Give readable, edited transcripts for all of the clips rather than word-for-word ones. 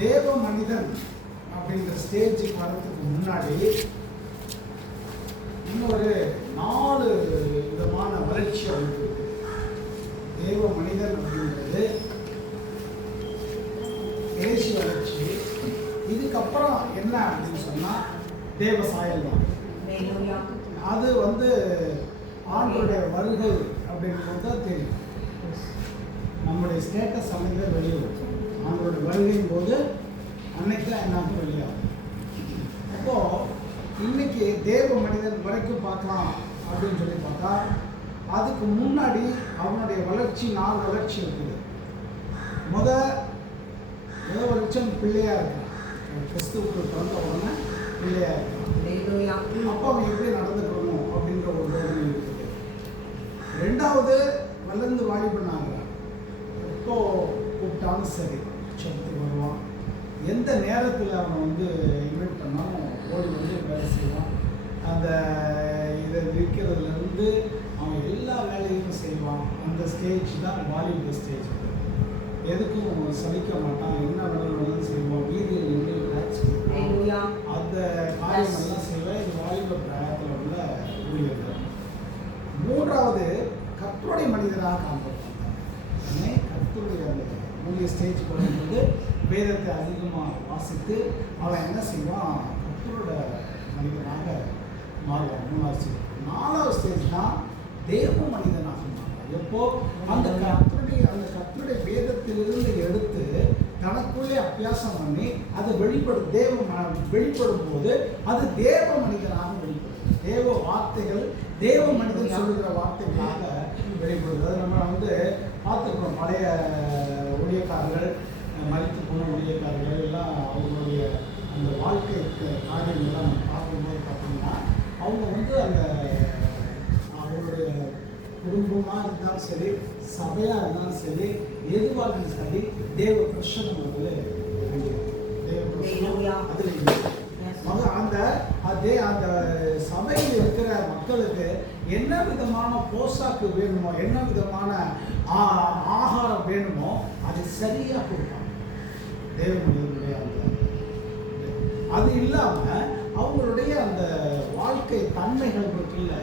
தேவ மனிதன் அப்படின்ற ஸ்டேஜுக்கு வரதுக்கு முன்னாடி இன்னொரு 4 விதமான வளர்ச்சி இருக்கு. தேவ மனிதன் அப்படின்றது பேசி வளர்ச்சி. இதுக்கப்புறம் என்ன அப்படின்னு சொன்னா தேவ சாயல் தான். அது ஆண்டவருடைய வருகை அப்படின்றது தான் தெரியும். நம்முடைய ஸ்டேட்டஸ் அன்னைக்கு வெளியிடும். ஆண்டவருடைய வருகையின் போது அன்னைக்கு தான் என்ன வெளியாகும். அப்போ இன்னைக்கு தேவ மனிதன் வரைக்கும் பார்க்கலாம் அப்படின்னு சொல்லி பார்த்தா அதுக்கு முன்னாடி அவனுடைய வளர்ச்சி 4 வளர்ச்சி இருக்குது. முதல் வருஷம் பிள்ளையா இருக்கான். கிறிஸ்துவுக்கு பிறந்த உடனே பிள்ளையா இருக்கான். அப்போ அவன் எப்படி நடந்துக்கணும் அப்படின்ற ஒரு வேதனை இருக்குது. 2வது வளர்ந்து வாலிபனாங்க. எப்போ கூப்பிட்டாலும் சரி சத்துக்கு வருவான். எந்த நேரத்தில் அவனை இன்வைட் பண்ணாலும் ஓடி வேலை செய்வான். அந்த இதை விற்கிறதுலேருந்து அவன் எல்லா வேலையும் செய்வான். அந்த ஸ்டேஜ் தான் வாலிப ஸ்டேஜ். எதுக்கும் சலிக்க மாட்டான். என்ன வேலைகளும் செய்வான். வீதியில் நின்று டாக்ஸ் அந்த காரியமெல்லாம் செய்வான். இது வாலிப பிராயத்தில் உள்ள ஊழியர்கள். 3வது கர்த்தருடைய மனிதராக காண்படுத்தாங்க. கர்த்தருடைய அந்த ஊழிய ஸ்டேஜ் வரும்போது வேதத்தை அதிகமாக வாசித்து அவன் என்ன செய்வான், கர்த்தரோட மனிதனாக மாறுவான். 4வது ஸ்டேஜ் தான் தேவ மனிதனாக மாறுவான். எப்போ அந்த கர்த்தருடைய வேதத்திலிருந்து எடுத்து தனக்குள்ளே அபியாசம் பண்ணி அதை வெளிப்படும் போது அது தேவ மனிதனாக வெளிப்படும். தேவ வார்த்தைகள் தேவ மனிதன் சொல்லுகிற வார்த்தைகளாக வெளிப்படுது. அது நம்ம பார்த்துருக்கோம். பழைய ஊழியக்காரர்கள், மரித்து போன ஊழியக்காரர்கள் எல்லாம் அவங்களுடைய அந்த வாழ்க்கை காரியங்கள்லாம் நம்ம பார்க்கும்போது பார்த்தீங்கன்னா அவங்க அந்த அவங்களுடைய குடும்பமாக இருந்தாலும் சரி, சபையாக இருந்தாலும் சரி, எதுவாக இருந்தாலும் சரி, தேவ பிரசனம் தேவ பிரசனம் அது அந்த சபையில் இருக்கிற மக்களுக்கு என்ன விதமான போசாக்கு வேணுமோ, என்ன விதமான ஆகாரம் வேணுமோ அது சரியாக கொடுப்பாங்க தேவனுடைய. அது இல்லாமல் அவங்களுடைய அந்த வாழ்க்கை தன்மைகள் இருக்குல்ல,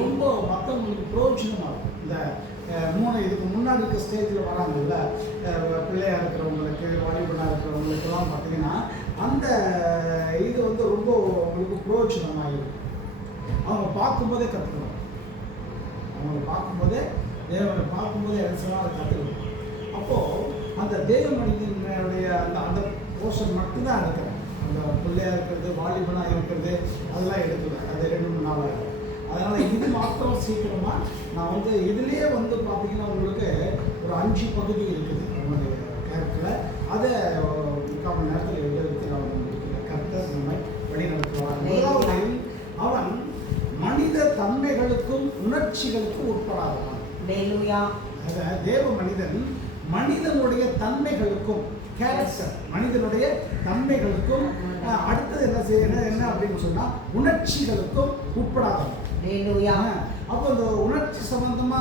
ரொம்ப மக்களுக்கு பிரயோஜனமாக இருக்கும். இந்த 3 இதுக்கு முன்னாடி இருக்க ஸ்டேஜில் வராங்கல்ல, பிள்ளையாக இருக்கிறவங்களுக்கு, வாலிபனாக இருக்கிறவங்களுக்கெல்லாம் பார்த்தீங்கன்னா அந்த இது ரொம்ப அவங்களுக்கு பிரயோஜனமாக இருக்கும். அவங்க பார்க்கும்போதே கற்றுக்கணும். அவங்களை பார்க்கும்போதே தேவனை பார்க்கும்போதே எல்லாம் அதை கற்றுக்கணும். அப்போது அந்த தேவ மனிதனுடைய அந்த போர்ஷன் மட்டும்தான் எடுக்கிறேன். அந்த பிள்ளையாக இருக்கிறது, வாலிபனாக இருக்கிறது அதெல்லாம் எடுத்துக்கிறேன். அது 2-3 நாள் ஆகும். அதனால் இது மாத்திரம் சீக்கிரமாக நான் இதுலேயே பார்த்தீங்கன்னா உங்களுக்கு ஒரு 5 பகுதி இருக்குது நம்முடைய கேரக்டரில். அதை 3/4 மணி நேரத்தில் எழுதி நான் முடிக்கிறேன். கர்த்தர் நம்மை வழி நடத்துவார். முதலாவது, அவன் மனித தன்மைகளுக்கும் உணர்ச்சிகளுக்கும் உட்படாதவன். தேவ மனிதன் மனிதனுடைய தன்மைகளுக்கும், கேரக்டர் மனிதனுடைய தன்மைகளுக்கும், அடுத்தது என்ன அப்படின்னு சொன்னா உணர்ச்சிகளுக்கும் உட்படாதவன். அப்போ இந்த உணர்ச்சி சம்பந்தமா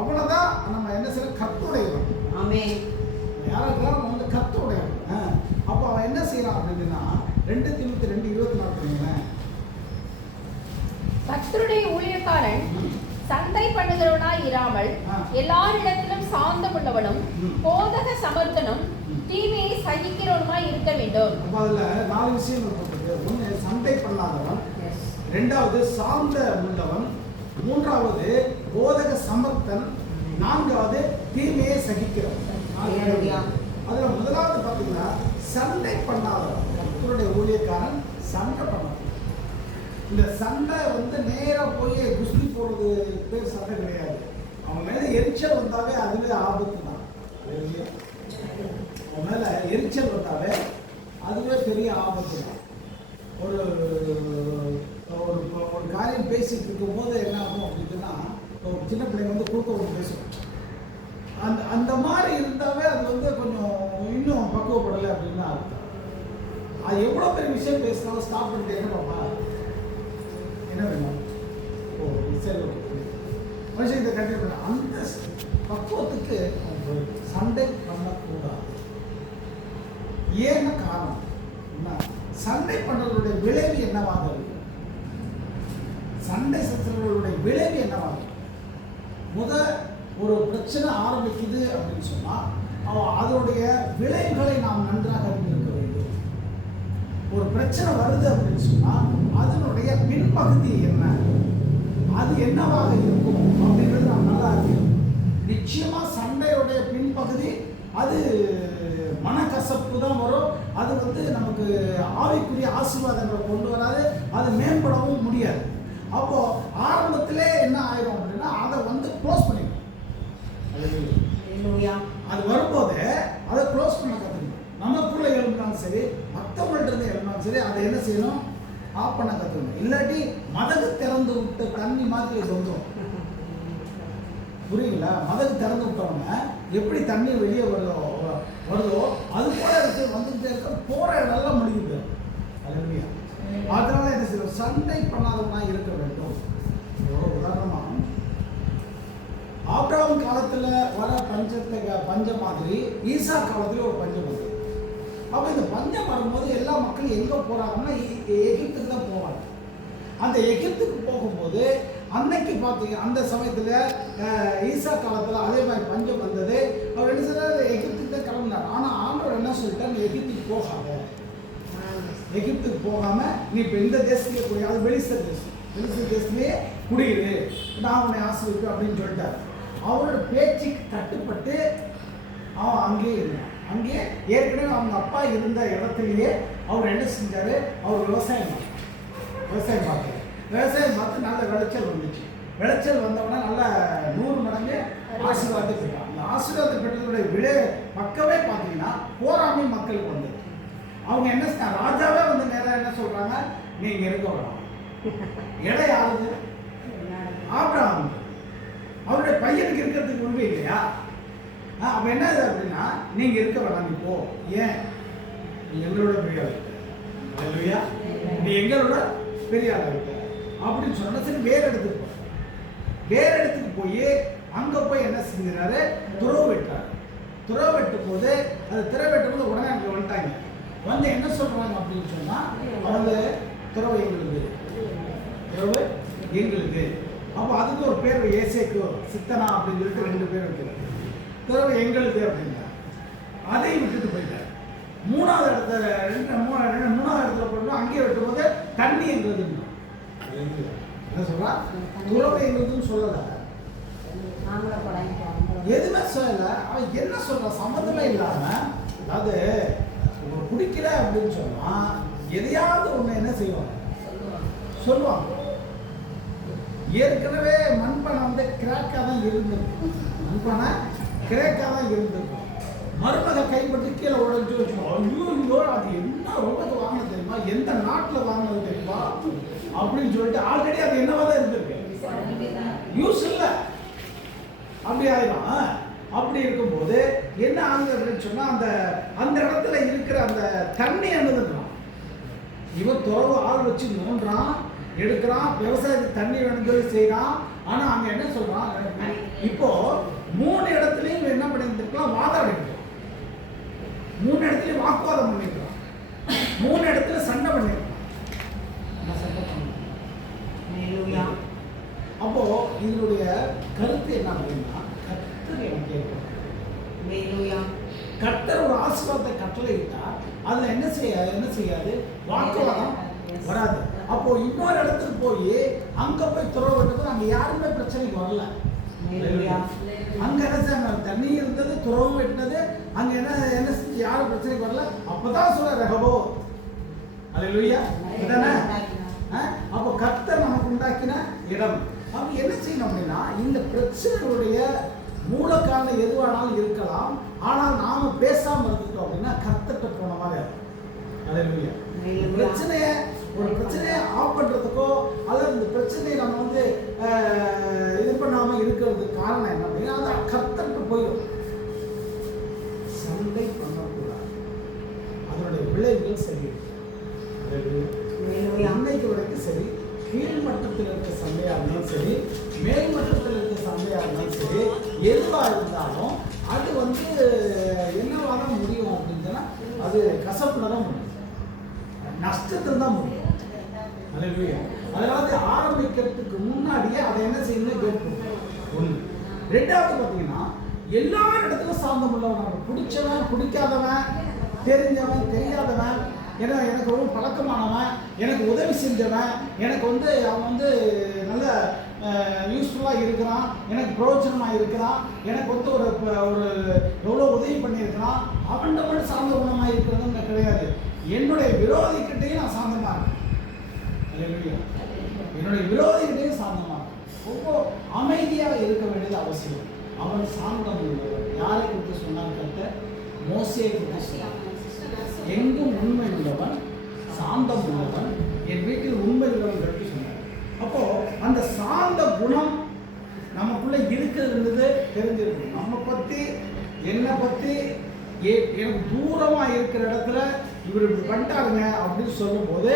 அவனைதான் நம்ம என்ன செய்ய கர்த்தருடையவன். யாராவது கர்த்தருடையவன். அப்போ அவன் என்ன செய்யறான் அப்படின்னா 2 தீமோத்தேயு 2:24 கர்த்தருடைய ஊழியக்காரன் சண்டை பண்ணுகிறவனாய் இராமல் எல்லாரிடத்திலும் சாந்தம் உள்ளவனும் போதக சமர்த்தனும் தீமையை சகிக்கிறவனுமாய் இருக்க வேண்டும். அப்ப அதுல 4 விஷயங்கள் போட்டுருக்கு. 1 சண்டை பண்ணாதவன், 2வது சாந்த உள்ளவன், 3வது போதக சமர்த்தன், 4வது தீமையை சகிக்கிறவன். அதுல முதலாவது பார்த்தீங்கன்னா சண்டை பண்ணாதவன். கர்த்தருடைய ஊழியக்காரன் சண்டை பண்ணாதவன். இந்த சண்டை நேராக போய் குஸ்தி போடுறது பேர் சண்டை கிடையாது. அவன் மேலே எரிச்சல் வந்தாவே அதுவே ஆபத்து தான். அவன் மேலே எரிச்சல் வந்தாவே அதுவே பெரிய ஆபத்து தான். ஒரு ஒரு காரியம் பேசிட்டு இருக்கும் போது என்ன ஆகும் அப்படின்னா, ஒரு சின்ன பிள்ளைங்க குறுக்க பேசும். அந்த மாதிரி இருந்தாவே அது கொஞ்சம் இன்னும் பக்குவப்படலை அப்படின்னு அர்த்தம். அது எவ்வளோ பெரிய விஷயம் பேசினாலும் ஸ்டாப் பண்ணிட்டு என்ன பாப்பா என்ன வேணும், ஓ சரி ஓகே மனுஷன் இதை கண்டிப்பாக பண்ண அந்த பக்குவத்துக்கு சண்டை பண்ணக்கூடாது. ஏன்னு காரணம் என்ன? சண்டை பண்ணுறவருடைய விளைவு என்னவாக இருக்கு? சண்டை சச்சரவுகளுடைய விளைவு என்னவாக இருக்கு? ஒரு பிரச்சனை ஆரம்பிக்குது அப்படின்னு சொன்னா அதனுடைய விளைவுகளை நாம் நன்றாக அறிந்திருக்க வேண்டும். ஒரு பிரச்சனை வருது அப்படின்னு சொன்னா அதனுடைய பின்பகுதி என்ன, அது என்னவாக இருக்கும் அப்படின்றது நாம் நல்லா அறியணும். நிச்சயமா சண்டையுடைய பின்பகுதி அது மனக்கசப்பு தான் வரும். அது நமக்கு ஆவிக்குரிய ஆசீர்வாதங்களை கொண்டு வராது, அது மேம்படவும் முடியாது. அப்போ ஆரம்பத்திலே என்ன ஆயிரும் அப்படின்னா அதை க்ளோஸ் பண்ணிடும். அது வரும்போது அதை க்ளோஸ் பண்ண கற்றுக்கணும். நமக்குள்ள எழுந்தாலும் சரி, மற்றவங்கள்ட்ட இருந்து எழுந்தாலும் சரி, அதை என்ன செய்யணும்? ஆஃப் பண்ண கற்றுக்கணும். இல்லாட்டி மதகு திறந்து விட்டு தண்ணி மாதிரி இது வந்துடும். புரியுங்களா? மதகு திறந்து விட்டோம்னா எப்படி தண்ணி வெளியே வருதோ அது போல வந்துகிட்டே இருக்க, போற இடம்லாம் முடியுது. அதனால என்ன செய்யணும்? சண்டை பண்ணாதவனா இருக்க வேண்டும். உதாரணமா ஆபிரகாம் காலத்துல வர பஞ்சம் மாதிரி ஈசா காலத்துல ஒரு பஞ்சம் வருது. அப்ப இந்த பஞ்சம் வரும்போது எல்லா மக்களும் எங்க போறாங்கன்னா எகிப்துக்கு தான் போவாங்க. அந்த எகிப்துக்கு போகும்போது அன்னைக்கு பார்த்தீங்க, அந்த சமயத்துல ஈசா காலத்துல அதே மாதிரி பஞ்சம் வந்தது. அவர் என்ன சொல்றாரு? எகிப்துக்கு தான் கிளம்பினார். ஆனா ஆண்டவர் என்ன சொல்லிட்டார்? எகிப்துக்கு போகாத, எகிப்துக்கு போகாம நீ இப்போ இந்த தேசத்துலேயே போய், அது வெளிச தேசத்துலேயே குடியிரு, நான் உன்னை ஆசிரியப்பேன் அப்படின்னு சொல்லிட்டார். அவரோட பேச்சுக்கு கட்டுப்பட்டு அவன் அங்கேயே இருந்தான். அங்கேயே ஏற்கனவே அவங்க அப்பா இருந்த இடத்துலையே அவர் என்ன செஞ்சாரு? அவர் விவசாயம் பார்த்தார். விவசாயம் பார்த்து நல்ல விளைச்சல் வந்துச்சு. விளைச்சல் வந்தவுடனே நல்ல 100 மடங்கு ஆசீர்வாதத்தை பெற்றான். அந்த ஆசீர்வாதத்தை பெற்றதுடைய மக்கவே பார்த்தீங்கன்னா போராமை மக்களுக்கு வந்தது. அவங்க என்ன செய்ய, ராஜாவே நேரம் என்ன சொல்றாங்க? நீங்க இருக்க வேணாம். இடம் யாருது? ஆபிரகாம். அவருடைய பையனுக்கு இருக்கிறதுக்கு உண்மை இல்லையா? அப்ப என்ன அப்படின்னா, நீங்க இருக்க வேணாம், நீ போ. ஏன்? நீ எங்களோட பெரிய ஆள் இல்லையா? நீ எங்களோட பெரிய ஆள் இருக்க அப்படின்னு சொன்னா சரி, வேற இடத்துக்கு போ. வேற இடத்துக்கு போய் அங்க போய் என்ன செஞ்சாரு? துறவு வெட்டார். துறவு வெட்டும் போது அது துறவு வெட்டும் போது உடனே அங்க வந்துட்டாங்க. என்ன சொல்றாங்க அப்படின்னு சொன்னா, துறவு எங்களுக்கு. அப்போ அதுக்கு ஒரு பேர், ஏசேக்கு சித்தனா அப்படின்னு சொல்லிட்டு 2 பேர் இருக்கிறார். துறவு எங்களுக்கு அப்படின்னா அதை விட்டுட்டு போயிட்டார். 3வது இடத்துல போட்டோம். அங்கேயே விட்டும் போது தண்ணி எங்களுக்கு என்ன சொல்றா? துறவு எங்களுக்குன்னு சொல்லல, எதுவுமே சொல்லல. அவன் என்ன சொல்ற? சம்மந்தமே இல்லாம, அதாவது பிடிக்கல அப்படின்னு சொன்னா எதையாவது ஒண்ணு என்ன செய்வாங்க? சொல்லுவாங்க. ஏற்கனவே மண்பானை கிராக்கா தான் இருந்திருக்கும். மண்பானை கிராக்கா தான் இருந்திருக்கும். மருமக கைப்பற்றி கீழே உடஞ்சு வச்சுக்கோ, ஐயோ அது என்ன ரொம்ப வாங்கினது தெரியுமா, எந்த நாட்டில் வாங்கினது தெரியுமா அப்படின்னு சொல்லிட்டு ஆல்ரெடி அது என்னவா தான் இருந்திருக்கு, யூஸ் இல்லை. அப்படி ஆயிடும். அப்படி இருக்கும்போது என்ன ஆகுது அப்படின்னு சொன்னா, அந்த இடத்துல இருக்கிற அந்த தண்ணி என்னதுன்றான். இவன் துறவு ஆள் வச்சு நோன்றான், எடுக்கிறான், விவசாயத்துக்கு தண்ணி வேணும் சொல்லி செய்யறான். ஆனா அங்க என்ன சொல்றான்? இப்போ 3 இடத்துலயும் என்ன பண்ணிருக்கலாம்? வாதாடிருக்கலாம். 3 இடத்துலயும் வாக்குவாதம் பண்ணிருக்கலாம். 3 இடத்துல சண்டை பண்ணிருக்கலாம். அப்போ இதனுடைய கருத்து என்ன அப்படின்னா, கர்த்தர் ஒரு ஆசீர்வாதத்தை கட்டளையிட்டா அதுல என்ன செய்யாது? வாக்குவாதம் வராது. அப்போ இன்னொரு இடத்துக்கு போய் அங்க போய் துறவு விட்டது, அங்க யாருமே பிரச்சனைக்கு வரல. அங்க என்ன தண்ணி இருந்தது, துறவு வெட்டினது, அங்க என்ன யாரும் பிரச்சனைக்கு வரல. அப்பதான் சொல்ற ரகபோ, அல்லேலூயா. அப்போ கர்த்தர் நமக்கு உண்டாக்கின இடம். அப்ப என்ன செய்யணும் அப்படின்னா, இந்த பிரச்சனைகளுடைய மூல காரணம் எதுவானாலும் இருக்கலாம். ஆனால் நாம பேசாம இருந்துட்டோம் அப்படின்னா கர்த்தர்ட்ட போன மாதிரி இருக்கும். அல்லேலூயா. ஒரு பிரச்சனையை ஆஃப் பண்றதுக்கோ அல்லது இந்த பிரச்சனையை நம்ம இது பண்ணாம இருக்கிறதுக்கு காரணம் என்ன அப்படின்னா, அது கர்த்தர்ட்ட போயிடும். சண்டை பண்ணக்கூடாது, அதனுடைய விளைவுகள் சரி. அன்னைக்கு வரைக்கும் சரி, கீழ் மட்டத்தில் இருக்க சண்டையா இருந்தாலும் சரி, மேல் மட்டத்தில் இருக்க சண்டையா இருந்தாலும் சரி, எதுவாக இருந்தாலும் அது என்னவாக முடியும் அப்படின்னு சொன்னா அது கசப்புல தான் முடியும், நஷ்டத்தில் தான் முடியும். அல்லேலூயா. அதாவது ஆரம்பிக்கிறதுக்கு முன்னாடியே அதை என்ன செய்யணும் கேட்கணும். ஒன்று. ரெண்டாவது பார்த்தீங்கன்னா எல்லா இடத்துலையும் சாந்தம் உள்ளவன், பிடிச்சவன் பிடிக்காதவன், தெரிஞ்சவன் தெரியாதவன், ஏன்னா எனக்கு ரொம்ப பழக்கமானவன், எனக்கு உதவி செஞ்சவன், எனக்கு அவன் நல்ல யூஸ்ஃபுல்லாக இருக்கிறான், எனக்கு பிரயோஜனமாக இருக்கிறான், எனக்கு ஒரு எவ்வளோ உதவி பண்ணியிருக்கிறான், அவன் மட்டும் சாந்த குணமாக இருக்கிறதுன்னு கிடையாது. என்னுடைய விரோதிக்கிட்டையும் நான் சாந்தமாக இருக்கேன். என்னுடைய விரோதிகிட்டையும் சாந்தமாக இருக்கேன். ரொம்ப அமைதியாக இருக்க வேண்டியது அவசியம். அவன் சாந்தம் உள்ளவன். யாரை குறித்து சொன்னான்னு கேட்ட மோசேயை குறித்து சொன்னான். எங்கும் உண்மை உள்ளவன், சாந்தம் உள்ளவன், என் வீட்டில் உண்மை உள்ளவன் என்று சொன்னார். அப்போ அந்த சாந்த குணம் நமக்குள்ள இருக்கிறது தெரிஞ்சிருக்கணும். நம்ம பற்றி என்னை பற்றி எனக்கு தூரமாக இருக்கிற இடத்துல இவர் இப்படி பண்ணிட்டாருங்க அப்படின்னு சொல்லும்போது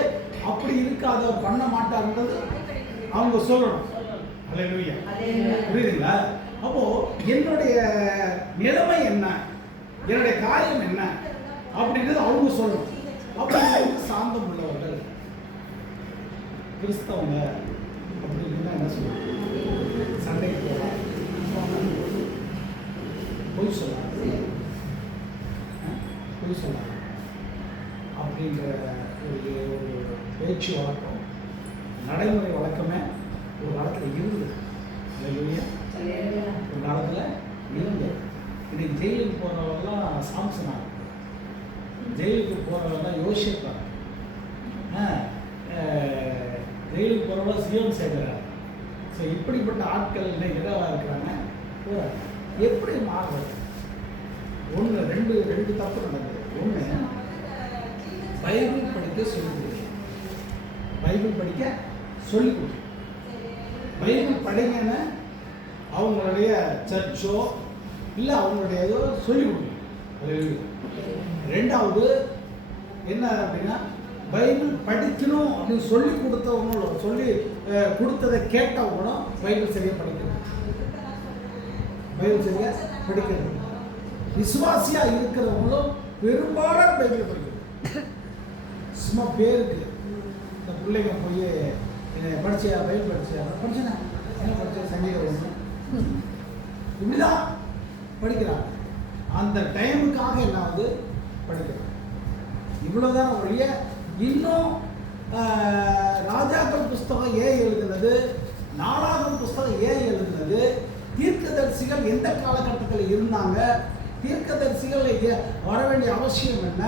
அப்படி இருக்காத பண்ண மாட்டாருன்றது அவங்க சொல்லணும். அல்லேலூயா. புரியுதுங்களா? அப்போ என்னுடைய நிலைமை என்ன, என்னுடைய காரியம் என்ன அப்படின்றது அவங்க சொல்லணும். அப்படி சாந்தம் உள்ளவர்கள் கிறிஸ்தவங்க அப்படின்னா என்ன சொல்லுவாங்க? சண்டைக்கு போகலாம், பொய் சொல்லலாம், பொய் சொல்லலாம் அப்படின்ற ஒரு பேச்சு வழக்கம், நடைமுறை வழக்கமே ஒரு காலத்தில் இருந்தது. ஒரு காலத்தில் இருந்தது. இன்னைக்கு ஜெயிலுக்கு போகிறவெல்லாம் சாம்சனாக, ஜெயிலுக்கு போகிறவெல்லாம் யோசிப்பாங்க, ஜெயிலுக்கு போகிறவங்க சிஎம் சேர்க்கிறாங்க. ஸோ இப்படிப்பட்ட ஆட்கள் இன்னைக்கு எதாவது இருக்கிறாங்க. எப்படி மாறுறது? ரெண்டு தப்பு நடக்குது. ஒன்று, பைபிள் படிக்க சொல்லிக் கொடுக்கு, பைபிள் படிக்க சொல்லிக் கொடுக்கு. பைபிள் படிங்கன்னு அவங்களுடைய சர்ச்சோ இல்லை அவங்களுடைய ஏதோ சொல்லிக் கொடுக்கும். ரெண்டாவது என்ன அப்படின்னா, பைபிள் படிக்கணும் அப்படின்னு சொல்லி கொடுத்தவங்களும் சொல்லி கொடுத்ததை கேட்டவங்களும் பைபிள் சரியாக படிக்கணும், பைபிள் சரியாக படிக்கணும். விசுவாசியாக இருக்கிறவங்களும் பெரும்பாலான பைபிள் படிக்கணும். சும்மா பேருக்கு இந்த பிள்ளைங்க போய் படிச்சியா, பைபிள் படிச்சேன்னா என்ன படிச்ச, சங்கீதம் ஒன்று இப்படிதான் படிக்கிறாங்க. அந்த டைமுக்காக என்னாவது படிக்கிறாங்க. இவ்வளோதான் ஒழிய இன்னும் ராஜாக்கள் புஸ்தகம் ஏன் எழுதுனது, நாளாகம புஸ்தகம் ஏன் எழுதுனது, தீர்க்கதரிசிகள் எந்த காலகட்டத்தில் இருந்தாங்க, தீர்க்கதரிசிகள் வர வேண்டிய அவசியம் என்ன,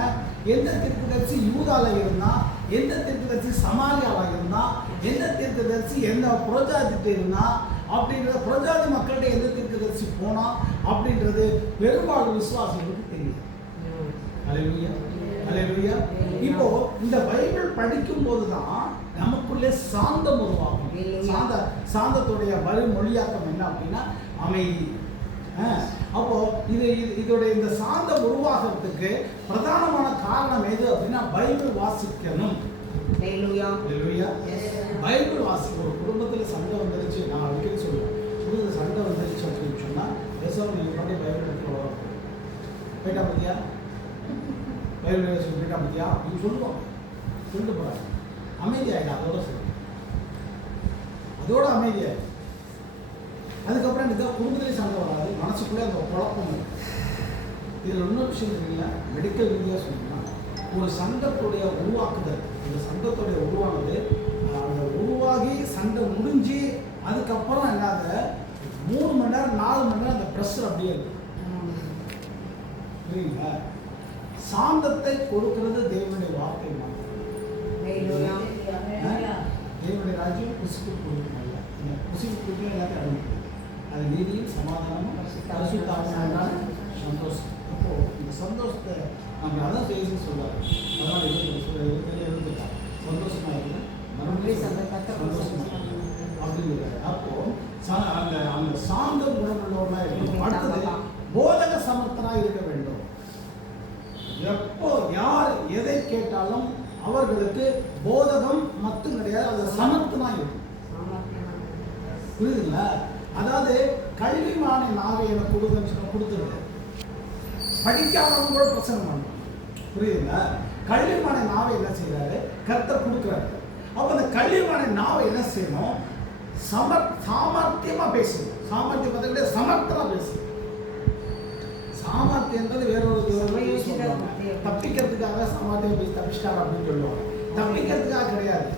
எந்த தீர்க்கதரிசி யூதால இருந்தா, எந்த தீர்க்கதரிசி சமாரியாவில் இருந்தா, எந்த தீர்க்கதரிசி எந்த புரஜாதிட்டு இருந்தா அப்படின்றது, புரஜாதி மக்கள்கிட்ட எந்த தீர்க்கதரிசி போனா அப்படின்றது பெரும்பாலும் விசுவாசிகளுக்கு தெரியும். அல்லேலூயா, அல்லேலூயா. இப்போ இந்த பைபிள் படிக்கும் போதுதான் நமக்குள்ளே சாந்தம் உருவாகும். சாந்தத்துடைய மொழியாக்கம் என்ன அப்படின்னா அமைதி. அப்போ இதோட இந்த சாந்தம் உருவாகிறதுக்கு பிரதானமான காரணம் எது அப்படின்னா பைபிள் வாசிக்கணும். பைபிள் வாசிக்க ஒரு குடும்பத்தில் சண்டை வந்துருச்சு, நான் அடிக்கடி சொல்லுவேன், குடும்பத்தில் சண்டை வந்துருச்சு அப்படின்னு சொன்னால் பேசாமல் நீங்கள் பாட்டி பைபிள் எடுத்து வரும் போயிட்டா பத்தியா, பைபிள் போயிட்டா பத்தியா அப்படின்னு சொல்லுவோம். சொல்லிட்டு போகிறாங்க, அமைதியாயிட்டா, அதோட சரி, அதோட அமைதியாயிடும். அதுக்கப்புறம் எனக்கு குடும்பத்திலே சண்டை வராது, மனசுக்குள்ளே அந்த குழப்பம் இருக்குது. இதில் இன்னொரு விஷயம் இருக்குல்ல, மெடிக்கல் ரீதியாக சொன்னால் ஒரு சங்கத்துடைய உருவாக்குதல், இந்த சங்கத்துடைய உருவானது அந்த உருவாகி சண்டை முடிஞ்சு அதுக்கப்புறம் என்னாத 3 மணி நேரம் 4 மணி நேரம் அந்த ப்ரெஷர் அப்படியே இருக்கு. புரியுங்களா? சாந்தத்தை கொடுக்கிறது தேவனுடைய வார்த்தை தான். தேவனுடைய ராஜ்யம் புசிப்பு கொடுக்கணும். இந்த புசிப்பு கொடுக்கணும் எல்லாத்தையும் அடங்கும். அது நீதியும் சமாதானமும் பரிசுத்தாவியான சந்தோஷம். அப்போ இந்த சந்தோஷத்தை நம்ம அதான் பேசி சொல்றாரு. அதனால எழுதுட்டா சந்தோஷமா இருக்கு, மறுபடியும் சந்தோஷமா அப்படிங்கிறாரு. அப்போ அந்த சாந்த குணமுள்ளவனா இருக்கணும். அடுத்தது போதக சமர்த்தனா இருக்க வேண்டும். எப்போ யார் எதை கேட்டாலும் அவர்களுக்கு போதகம் மட்டும் கிடையாது, அது சமர்த்தனா இருக்கும். புரியுதுங்களா? அதாவது கல்விமான நாவை எனக்கு கொடுத்துருங்க, படிக்காதவங்க கூட பிரசங்கம் பண்ணுவாங்க. புரியுதுங்களா? கல்விமான நாவை என்ன செய்யறாரு? கர்த்தர் கொடுக்குறாரு. அப்போ அந்த கல்விமான நாவை என்ன செய்யணும்? சாமர்த்தியமா பேசணும். சாமர்த்தியம் பார்த்தீங்கன்னா சமர்த்தமா பேசணும். சாமர்த்தியன்றது வேற ஒரு தப்பிக்கிறதுக்காக சாமர்த்தியம் பேசி தப்பிச்சிட்டாரு அப்படின்னு சொல்லுவாங்க. தப்பிக்கிறதுக்காக கிடையாது,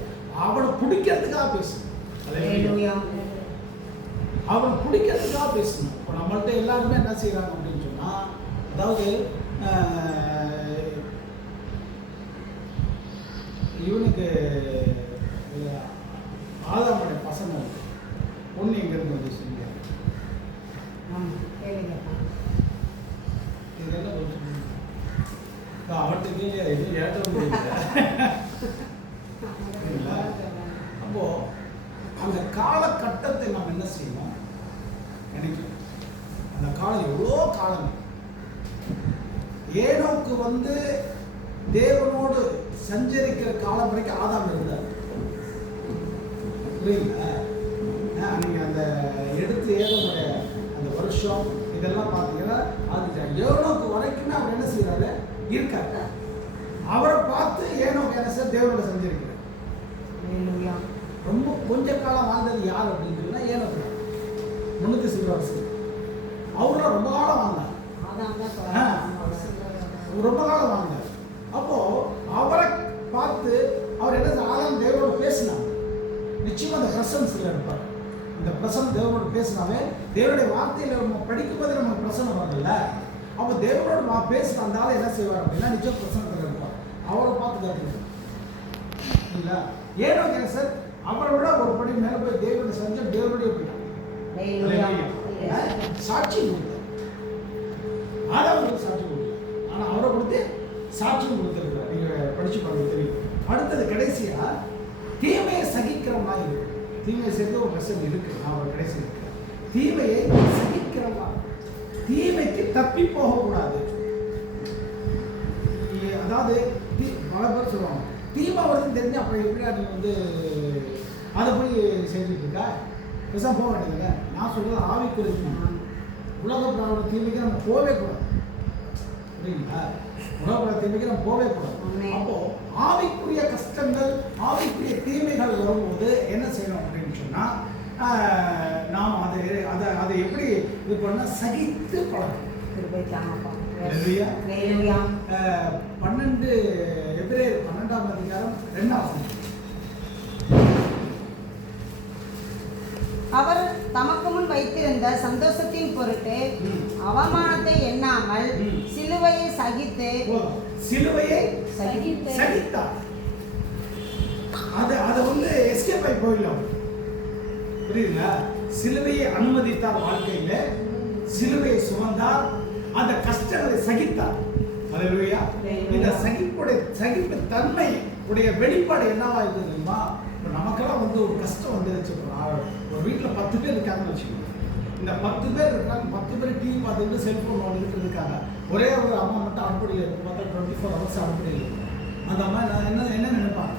அவனை பிடிக்கிறதுக்காக பேசணும். அவனை பிடிக்கிறதுக்காக பேசணும். இப்போ நம்மள்ட்ட எல்லாருமே என்ன செய்யறாங்க அப்படின்னு சொன்னா, அதாவது இவனுக்கு ஆதாமுடைய பசங்க பொண்ணு எங்க இருந்து வந்து சொல்லுங்க. அவட்டுக்கு எதுவும் ஏற்ற முடியல. அப்போ அந்த காலகட்டத்தை நம்ம என்ன செய்யணும் நினைக்கிறோம். அந்த காலம் எவ்வளோ காலம். ஏனோக்கு வந்து தேவனோடு சஞ்சரிக்கிற காலம் வரைக்கும் ஆதாம் இருந்தார். புரியுங்களா? நீங்க அந்த எடுத்து ஏதோடைய அந்த வருஷம் இதெல்லாம் பார்த்தீங்கன்னா அது ஏனோக்கு வரைக்குமே அவர் என்ன செய்யறாரு? இருக்காரு. அவரை பார்த்து ஏனோக்கு என்ன செய்ய தேவனோட சஞ்சரிக்கிறார். ரொம்ப கொஞ்ச காலம் வாழ்ந்தது யார் அப்படின்னு சொன்னா ஏனோக்கு 300 வருஷம். அவரும் ரொம்ப காலம் வாழ்ந்தார். ரொம்ப காலம் வாழ்ந்தார். அப்போ அவரை பார்த்து அவர் என்ன ஆதாம் தேவனோட பேசினார். நிச்சயமா அந்த பிரசன்ஸ்ல இருப்பார். அந்த பிரசன்னம் தேவனோட பேசினாவே தேவனுடைய வார்த்தையில நம்ம படிக்கும் போது நமக்கு பிரசன்னம் வரல. அப்போ தேவனோட பேசுற அந்த ஆளை என்ன செய்வார் அப்படின்னா நிச்சயம் பிரசன்னத்தில் இருப்பார். அவரை பார்த்து கேட்கணும் இல்ல. ஏனோ சார் அவரை விட ஒரு படி மேல போய் தேவனுடைய செஞ்ச தேவனுடைய சாட்சி கொடுத்தார். ஆதாமுக்கு சாட்சி கொடுத்தார். ஆனா அவரை கொடுத்து சாட்சியும் கொடுத்திருக்கிறார். நீங்க படிச்சு பாருங்க தெரியும். அடுத்தது கடைசியா தீமையை சகிக்கிற மாதிரி இருக்கு. தீமையை சேர்த்து ஒரு லெசன் இருக்கு. நான் ஒரு கடைசி இருக்கு. தீமையை சகிக்கிற மாதிரி, தீமைக்கு தப்பி போகக்கூடாது. அதாவது பல பேர் சொல்லுவாங்க தீமை வருதுன்னு தெரிஞ்சு அப்போ எப்படியா நீ வந்து அதை போய் செஞ்சுட்டு இருக்கா பெருசாக போக வேண்டியதில்லை. நான் சொல்றது ஆவிக்குரிய உலக பிராண தீமைக்கு நம்ம போகவே கூடாது. புரியுங்களா? உலக தீமைக்கு நம்ம போகவே கூடாது. அப்போ ஆவிக்குரிய கஷ்டங்கள் ஆவிக்குரிய தீமைகள் வரும்போது என்ன செய்யணும் அப்படின்னு சொன்னா நாம் அதை எப்படி இது பண்ண சகித்து பழகணும். 12 எபிரேயர் 12ஆம் அதிகாரம் 2ஆம் வசனம். அவர் தமக்கு முன் வைத்திருந்த சந்தோஷத்தின் பொருட்டு அவமானத்தை எண்ணாமல் சிலுவையை சகித்து சகித்தார். அதை வந்து எஸ்கேப் ஆகி போயிடலாம். புரியுதுங்களா? சிலுவையை அனுமதித்தார். வாழ்க்கையில சிலுவையை சுமந்தார். அந்த கஷ்டங்களை சகித்தார். அல்லேலூயா. இந்த சகிப்பு தன்மை உடைய வெளிப்பாடு என்னவா இருக்குது தெரியுமா? இப்போ நமக்கெல்லாம் வந்து ஒரு கஷ்டம் வந்துருச்சு. ஒரு வீட்டில் 10 பேர் இருக்காங்கன்னு வச்சுக்கோங்க. இந்த 10 பேர் இருக்காங்க. 10 பேர் டிவி பார்த்துக்கிட்டு செல்ஃபோன் நோண்டிட்டு இருக்காங்க. ஒரே ஒரு அம்மா மட்டும் அடுப்படியில் இருக்கும். பார்த்தா 24 hours அடுப்படியில் இருக்கும். அந்த அம்மா என்ன நினைப்பாங்க?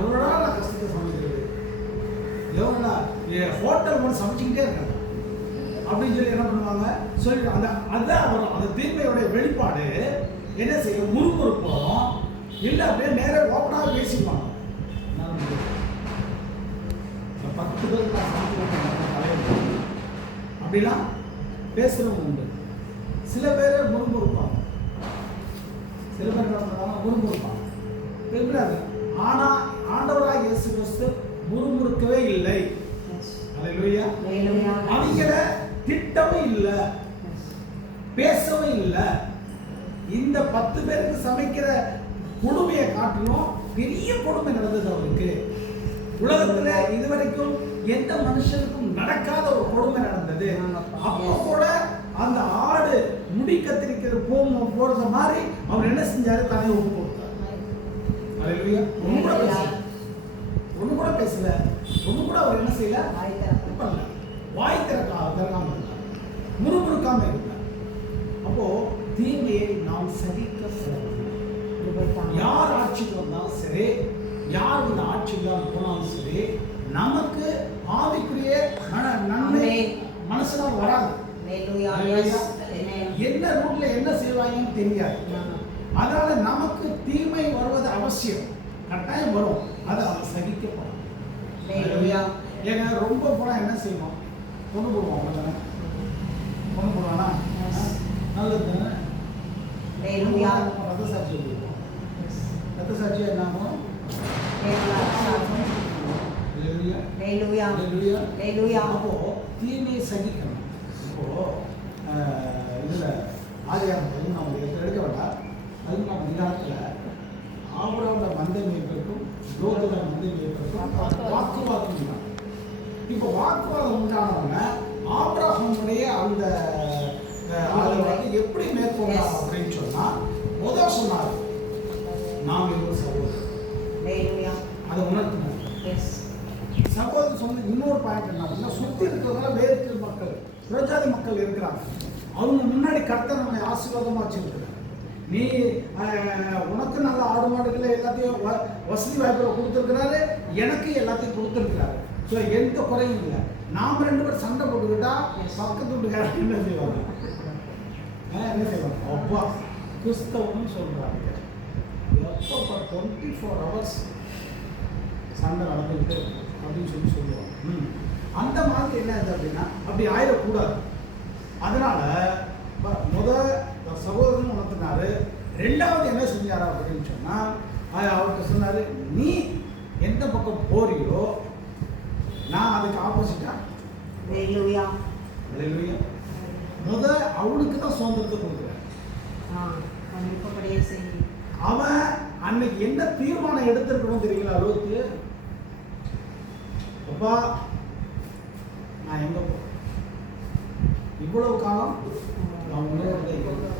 எவ்வளோ நான் கஷ்டத்தை சமைக்கிறது, எவ்வளோ ஹோட்டல் மட்டும் சமைச்சிக்கிட்டே இருக்காங்க அப்படின்னு சொல்லி என்ன பண்ணுவாங்க சொல்லி அதுதான் வரும். அந்த தீமையோடைய வெளிப்பாடு என்ன செய்யும்? முறுமுறுப்போம் இல்லை அப்படியே நேராக ஓப்பனாக பேசிக்குவாங்க. 10 பேர் அப்படிலாம் பேசுறவங்க உண்டு. சில பேர் முறுமுறுப்பாங்க. சில பேர் என்ன பண்ணுவாங்க? முறுமுறுப்பாங்க. ஆனா ஆண்டவராக இயேசு கிறிஸ்து முறுமுறுக்கவே இல்லை. அல்லேலூயா. அவங்கள திட்டவும் இல்லை, பேசவும் இல்லை. இந்த 10 பேருக்கு சமைக்கிற கொடுமையை காட்டிலும் பெரிய கொடுமை நடந்தது அவருக்கு. உலகத்துல இதுவரைக்கும் எந்த மனுஷனுக்கும் நடக்காத ஒரு கொடுமை நடந்தது. அப்போ கூட அந்த ஆடு முடி கத்திரிக்கிற போறது மாதிரி அவர் என்ன செஞ்சாரு? தன்னை ஒப்பு கொடுத்தார். அல்லேலூயா. ஒண்ணு கூட பேசல. ஒண்ணு கூட அவர் என்ன செய்யல? வாய் திறக்காம இருந்தார். முறுமுறுக்காம இருந்தார். அப்போ தீமையை நாம் சகிக்க செலவு. யார் ஆட்சிக்கு வந்தாலும் சரி, யார் இந்த ஆட்சிக்கு போனாலும் சரி, நமக்கு ஆவிக்குரிய நன்மை மனசுல வராது. என்ன ரூட்ல என்ன செய்வாங்கன்னு தெரியாது. அதனால நமக்கு தீமை வருவது அவசியம், கட்டாயம் வரும். அதை அவன் சகிக்கப்படும். ஏங்க ரொம்ப போனா என்ன செய்வோம்? கொண்டு போடுவோம். அவ்வளோதானே, கொண்டு போடுவானா? நல்லது தானே. ரத்த சாட்சி கொடுப்போம். ரத்த சாட்சியா என்ன ஆகும்? அப்போ தீமையை சகிக்கணும். இப்போ இதுல ஆதியாகமத்தில் நம்ம எடுக்க வேண்டாம். அதுக்கு நம்ம நிதானத்தில் ஆபிரகாமோட மந்தை மேய்ப்பதற்கும் லோத்தோட மந்தை மேய்ப்பதற்கும் வாக்குவாதம் உண்டாகும். இப்போ வாக்குவாதம் உண்டானவங்க ஆபிரகாமுடைய அந்த அதை வந்து எப்படி மேற்கொள்ளலாம் அப்படின்னு சொன்னா, முதல் சொன்னார் நாம் ஒரு சகோதரர், அதை உணர்த்தினார். சகோதரர் சொன்ன இன்னொரு பாயிண்ட் என்ன அப்படின்னா, சுற்றி இருக்கிறவங்க வேறு மக்கள், புறஜாதி மக்கள் இருக்கிறாங்க. அவங்க முன்னாடி கர்த்தர் நம்மை ஆசீர்வாதமா வச்சிருக்கிறார். நீ உனக்கு நல்ல ஆடு மாடுகளை எல்லாத்தையும் வசதி வாய்ப்புகளை கொடுத்துருக்கிறாரு, எனக்கு எல்லாத்தையும் கொடுத்துருக்கிறாரு. ஸோ எந்த குறையும் இல்லை. நாம் ரெண்டு பேரும் சண்டை போட்டுக்கிட்டா பக்கத்து வீட்டுக்காரங்க என்ன செய்வாங்க? என்ன செய்வாங்க? அப்பா கிறிஸ்தவன்னு சொல்றாங்க. எப்போ 24 hours சண்டை நடந்துக்கிட்டு அப்படின்னு சொல்லுவாங்க. அந்த மாதிரி என்ன ஆகுது அப்படின்னா, அப்படி ஆயிடக்கூடாது. அதனால சகோதரன் உணர்த்தினாரு. ரெண்டாவது என்ன செஞ்சாரு அப்படின்னு சொன்னா, அவருக்கு சொன்னாரு, நீ எந்த பக்கம் போறியோ நான் அதுக்கு ஆப்போசிட்டா அவனுக்கு தான் சுதந்திரத்தை கொடுக்குறேன். அவன் அன்னைக்கு என்ன தீர்மானம் எடுத்திருக்கணும் தெரியுங்களா? லோத்து, அப்பா நான் எங்க போ, இவ்வளவு காலம் நான் உணர்வு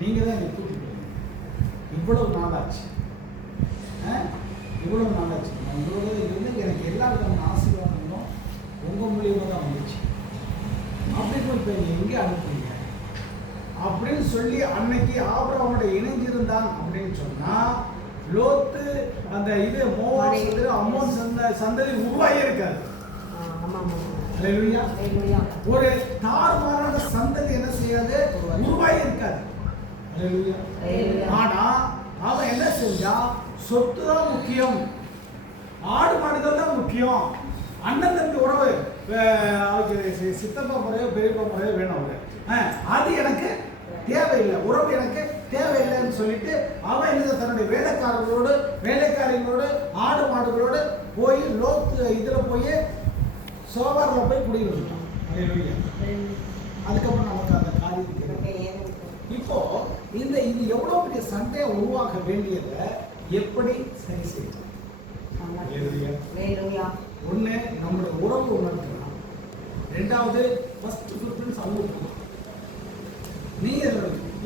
நீங்க தான் என்னை கூட்டி போறீங்க. இவ்வளவு நாளாச்சு, இவ்வளவு நாளாச்சு நான் உங்களோட இருந்து எனக்கு எல்லா விதமான ஆசீர்வாதங்களும் உங்க மூலியமா தான் வந்துச்சு. அப்படின்னு இப்போ எங்கே அனுப்புறீங்க அப்படின்னு சொல்லி அன்னைக்கு ஆபிரகாமோட இணைஞ்சிருந்தான் அப்படின்னு சொன்னா, லோத்து அந்த இது மோவாப் அம்மோன் சந்ததி உருவாகி இருக்காது. ஒரு தாறுமாறான சந்ததி என்ன செய்யாது, உருவாகி இருக்காது. ஆனா அவன் என்ன செஞ்சா, சொத்து தான் முக்கியம், ஆடு மாடுகள் தான் முக்கியம், அண்ணன் தம்பி உறவு சித்தப்பா முறையோ பெரியப்பா முறையோ வேணும் அவரு, அது எனக்கு தேவையில்லை, உறவு எனக்கு தேவையில்லைன்னு சொல்லிட்டு அவன் என்ன தன்னுடைய வேலைக்காரங்களோடு ஆடு மாடுகளோடு போய் லோத்து இதுல போய் சோபாரில் போய் குடியிருந்தான். அதுக்கப்புறம் நமக்கு அந்த காரியம் இப்போ இது எவ்வளவு பெரிய சண்டையை உருவாக்க வேண்டியதை எப்படி சரி செய்யணும்? ஒண்ணு நம்மளுடைய உறவு உணர்த்தலாம். ரெண்டாவது ஃபர்ஸ்ட் ப்ரிஃபரன்ஸ் அவங்களுக்கு. நீங்க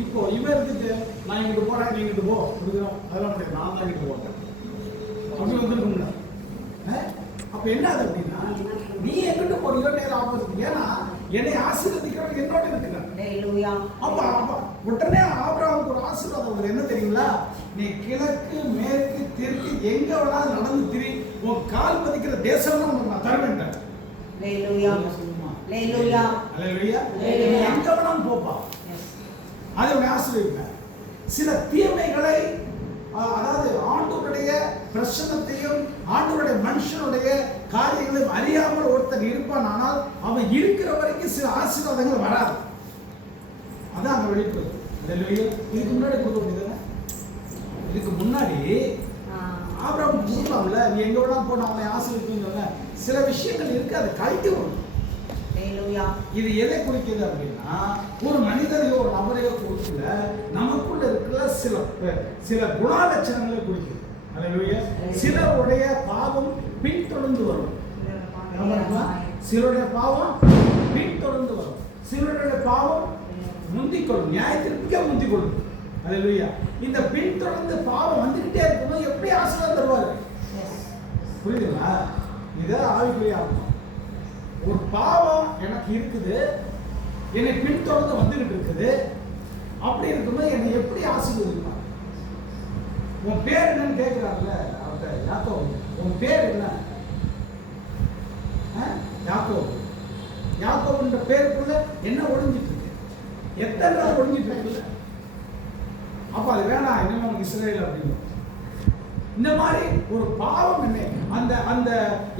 இப்போ இவன் இருந்துட்டு நான் இங்கிட்டு போறேன் நீ இங்கிட்டு போ கொடுக்குறோம், அதெல்லாம் முடியாது, நான் தான் இங்கிட்டு போட்டேன் அப்படி வந்துருக்கும்ல. அப்ப என்ன ஆகுது அப்படின்னா, நீ எங்கிட்ட போறீங்க நேரம் ஆப்போசிட். ஏன்னா என்னை ஆசீர்வதிக்கிறவங்க என்னோட இருக்கிறாங்க. அப்ப உடனே ஆபிரகாமுக்கு ஒரு ஆசீர்வாதம் வருது. என்ன தெரியுங்களா? நீ கிழக்கு மேற்கு தெற்கு எங்க வேணாலும் நடந்து திரி, உன் கால் பதிக்கிற தேசம் உனக்கு நான் தருவேன். எங்க வேணாலும் போப்பா, அதை ஆசீர்வதிப்பேன். சில தீமைகளை, அதாவது ஆண்டவருடைய பிரசன்னத்தையும் ஆண்டவருடைய மனுஷனுடைய காரியங்களையும் அறியாமல் ஒருத்தன் இருப்பான். ஆனால் அவன் இருக்கிற வரைக்கும் சில ஆசீர்வாதங்கள் வராது. அதான் அங்க வெளிப்படுது. இதுக்கு முன்னாடி கொடுக்க முடியுது. இதுக்கு முன்னாடி ஆபிரகாம் கொடுக்கலாம்ல, நீ எங்க வேணா போன அவனை ஆசீர்வதிப்பீங்க. சில விஷயங்கள் இருக்கு, அது கழட்டி வரும். இது எதை குறிக்கிறது அப்படின்னா, ஒரு மனிதரையோ ஒரு நபரையோ குறிக்கல, நமக்குள்ள இருக்கிற சில குணாலட்சணங்களை குறிக்கிறது. சிலருடைய பாவம் பின்தொடர்ந்து வரும், சிலருடைய பாவம் பின்தொடர்ந்து வரும், சிலருடைய பாவம் முந்திக்கொள்ளும், நியாயத்திற்கு முந்திக்கொள்ளும். அல்லேலூயா. இந்த பின்தொடர்ந்து பாவம் வந்துகிட்டே இருக்கணும். எப்படி ஆசீர்வாதம் தருவாரு? புரியுதுங்களா? இதை ஆவிக்குரிய ஆகும். ஒரு பாவம் எனக்கு இருக்குது, என்னை பின்தொடர்ந்து வந்துகிட்டு இருக்குது, அப்படி இருக்கும்போது என்னை எப்படி ஆசீர்வதிப்பார்? உன் பேர் என்னன்னு கேட்கிறாங்கல்ல அவர்கிட்ட, யாக்கோபு உன் பேர் என்ன? யாக்கோபு. யாக்கோபுன்ற பேருக்குள்ள என்ன ஒளிஞ்சிட்டு இருக்கு? எத்தனை நாள் ஒழிஞ்சிட்டு இருக்குல்ல. அப்ப அது வேணாம், இனிமே உனக்கு இஸ்ரேல் அப்படின்னு. இந்த மாதிரி ஒரு பாவம் என்ன, அந்த அந்த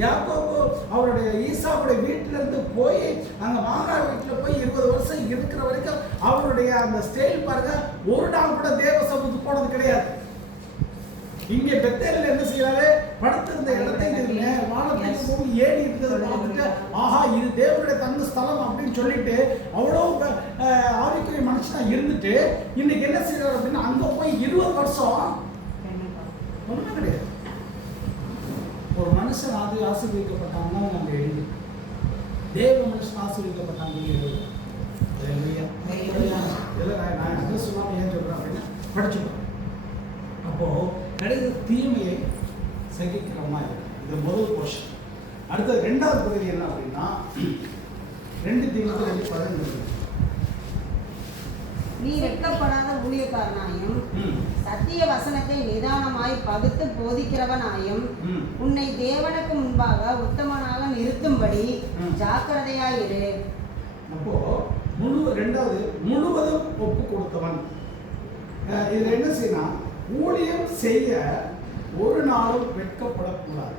யாக்கோபு அவருடைய ஈசாவுடைய வீட்டில இருந்து போய் அங்க மாங்காய் வீட்டுல போய் 20 வருஷம் இருக்கிற வரைக்கும் அவருடைய அந்த ஸ்டைல் பாருங்க, ஒரு நாள் கூட தேவ சமூகத்துக்கு போனது கிடையாது. இங்கே பெத்தேலில் என்ன செய்யறாரு, படுத்திருந்த இடத்தை வானத்தை பூமி ஏறி இருக்கிறத பார்த்துட்டு ஆஹா இது தேவனுடைய தங்க ஸ்தலம் அப்படின்னு சொல்லிட்டு அவ்வளோ ஆவிக்குரிய மனுஷனா இருந்துட்டு இன்னைக்கு என்ன செய்யறாரு அப்படின்னா அங்க போய் 20 வருஷம் ஒண்ணுமே கிடையாது. ஒரு மனுஷன் ஆசீர்வதிக்கப்பட்டாங்கன்னா அங்க எழுது, தேவ மனுஷன் ஆசீர்வதிக்கப்பட்டாங்க எழுது. நான் என்ன சொல்லாம ஏன் சொல்றேன் அப்படின்னா படிச்சுக்கணும். அப்போ கிடையாது தீமையை சகிக்கிறோமா இருக்கு. இது முதல் போர்ஷன். அடுத்த ரெண்டாவது பகுதி என்ன அப்படின்னா 2 தீமோத்தேயு 2:15. நீ வெட்கப்படாத ஊழியக்காரனாயும் சத்திய வசனத்தை நிதானமாய் பகுத்து போதிக்கிறவனாயும் உன்னை தேவனுக்கு முன்பாக உத்தமனாக நிறுத்தும்படி ஜாக்கிரதையாயிரு. அப்போ ரெண்டாவது முழுவதும் ஒப்பு கொடுத்தவன். இதுல என்ன செய்யணும், ஊழியம் செய்ய ஒரு நாளும் வெட்கப்படக்கூடாது.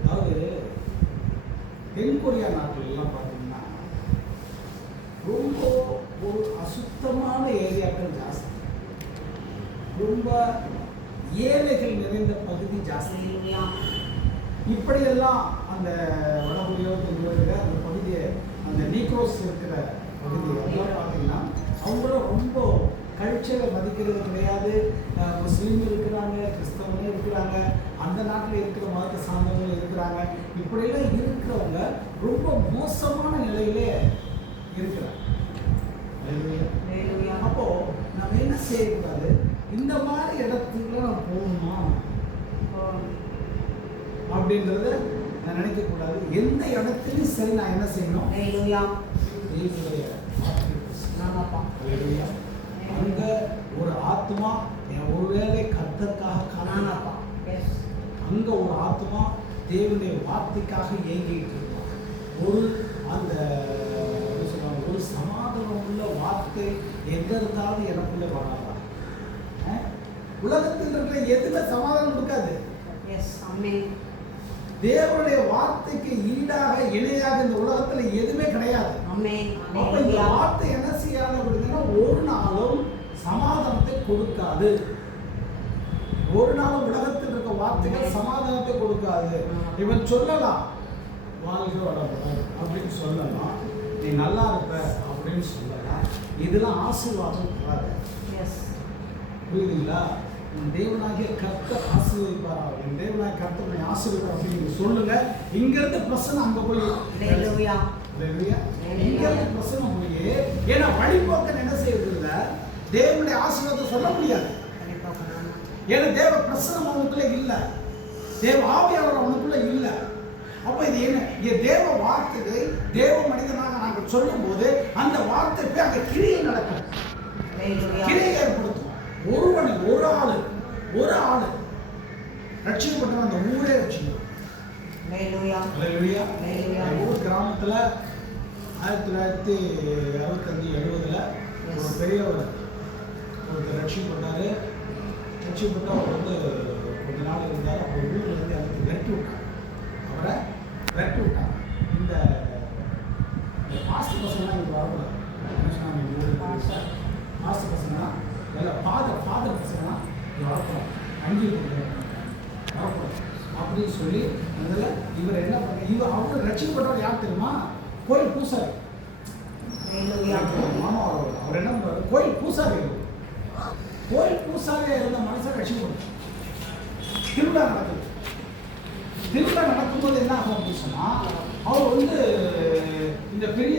அதாவது தென்கொரியா நாட்டில் எல்லாம் பார்த்தீங்கன்னா ரொம்ப ஒரு அசுத்தமான ஏரியாக்கள் ஜாஸ்தி, ரொம்ப ஏழைகள் நிறைந்த பகுதி ஜாஸ்தி. இப்படியெல்லாம் அந்த வடகொரியோ தென்கொரியா அந்த பகுதியை, அந்த நீக்ரோஸ் இருக்கிற பகுதியை பார்த்தீங்கன்னா அவங்களும் ரொம்ப கல்ச்சரை மதிக்கிறது கிடையாது. முஸ்லீம் இருக்கிறாங்க, கிறிஸ்தவங்களும் இருக்கிறாங்க, அந்த நாட்டில் இருக்கிற மதத்தை சார்ந்தவங்களும் இருக்கிறாங்க. இப்படியெல்லாம் இருக்கிறவங்க ரொம்ப மோசமான நிலையிலே இருக்கிறாங்க. அப்போ நம்ம என்ன செய்யக்கூடாது, இந்த மாதிரி இடத்துக்குள்ள நம்ம போகணுமா அப்படின்றத நான் நினைக்கக்கூடாது. எந்த இடத்துலையும் சரி நான் என்ன செய்யணும், அங்க ஒரு ஆத்மா ஒருவேளை கர்த்தருக்காக காணாப்பா, அங்க ஒரு ஆத்மா தேவனுடைய வார்த்தைக்காக ஏங்கிட்டு இருப்பான். ஒரு அந்த ஒரு சமாதானம் உள்ள வார்த்தை எங்க இருந்தாலும் எனக்குள்ள வராதா? உலகத்தில் இருக்கிற எதுல சமாதானம் இருக்காது. தேவனுடைய வார்த்தைக்கு ஈடாக இணையாக இந்த உலகத்துல எதுவுமே கிடையாது. அப்ப இந்த வார்த்தை என்ன செய்யாது அப்படின்னா ஒரு நாளும் சமாதானத்தை கொடுக்காது. ஒரு நாளும் உலகத்தில் இருக்க வார்த்தைகள் சமாதானத்தை கொடுக்காது. இவன் சொல்லலாம் வாழ்க வளப்பட அப்படின்னு சொல்லலாம், நீ நல்லா இருப்ப அப்படின்னு சொல்லலாம், இதெல்லாம் ஆசீர்வாதம் வராது. புரியுதுங்களா? தேவனாகிய கர்த்தர் ஆசீர்வதிப்பாரா, என் தேவனாகிய கர்த்தர் ஆசீர்வதிப்பார் அப்படின்னு சொல்லுங்க. இங்க இருந்து பிரச்சனை அங்க போய் இங்க இருந்து பிரச்சனை போய், ஏன்னா வழிபோக்கன் என்ன செய்யறது இல்ல, தேவனுடைய ஆசீர்வாதத்தை சொல்ல முடியாது. ஏன்னா தேவ பிரசனம் அவனுக்குள்ள இல்ல, தேவ ஆவியாளர் அவனுக்குள்ள இல்ல. அப்ப இது என்ன, தேவ வார்த்தையை தேவ மனிதனாக நாங்கள் சொல்லும் போது அந்த வார்த்தை போய் அங்க கிரியை நடக்கும், கிரியை ஏற்படுத்தும். ஒரு ஆளு ரட்சிக்கப்பட்டவன் அந்த ஊரே ரட்சிக்கும். ஊர் கிராமத்துல 1965-70 ஒரு பெரியவர் ஒருத்தர் ரட்சிக்கப்பட்டாரு. ரட்சிக்கப்பட்டு அவர் வந்து கொஞ்ச நாள் இருந்தார். அவர் ஊர்ல இருந்து அவருக்கு அவரை விரட்டி விட்டாங்க. இந்த பாஸ்ட் பசங்களாம் இங்கே வரக்கூடாது. பாஸ்ட் பசங்கன்னா ஃபாதர் பசங்கன்னா இங்கே வரக்கூடாது, அஞ்சு வரக்கூடாது அப்படின்னு சொல்லி அதில் இவர் என்ன பண்ண, அவர் ரட்சிக்கப்பட்டவர் யார் தெரியுமா, கோயில் பூசாரி. மாமா அவர் என்ன பண்ணுறாரு, கோயில் பூசாரியாக இருந்த மனுஷன் ரட்சிக்கப்பட்டார். திருவிழா நடக்கும்போது என்ன ஆகும் அப்படின்னு சொன்னால், அவர் வந்து இந்த பெரிய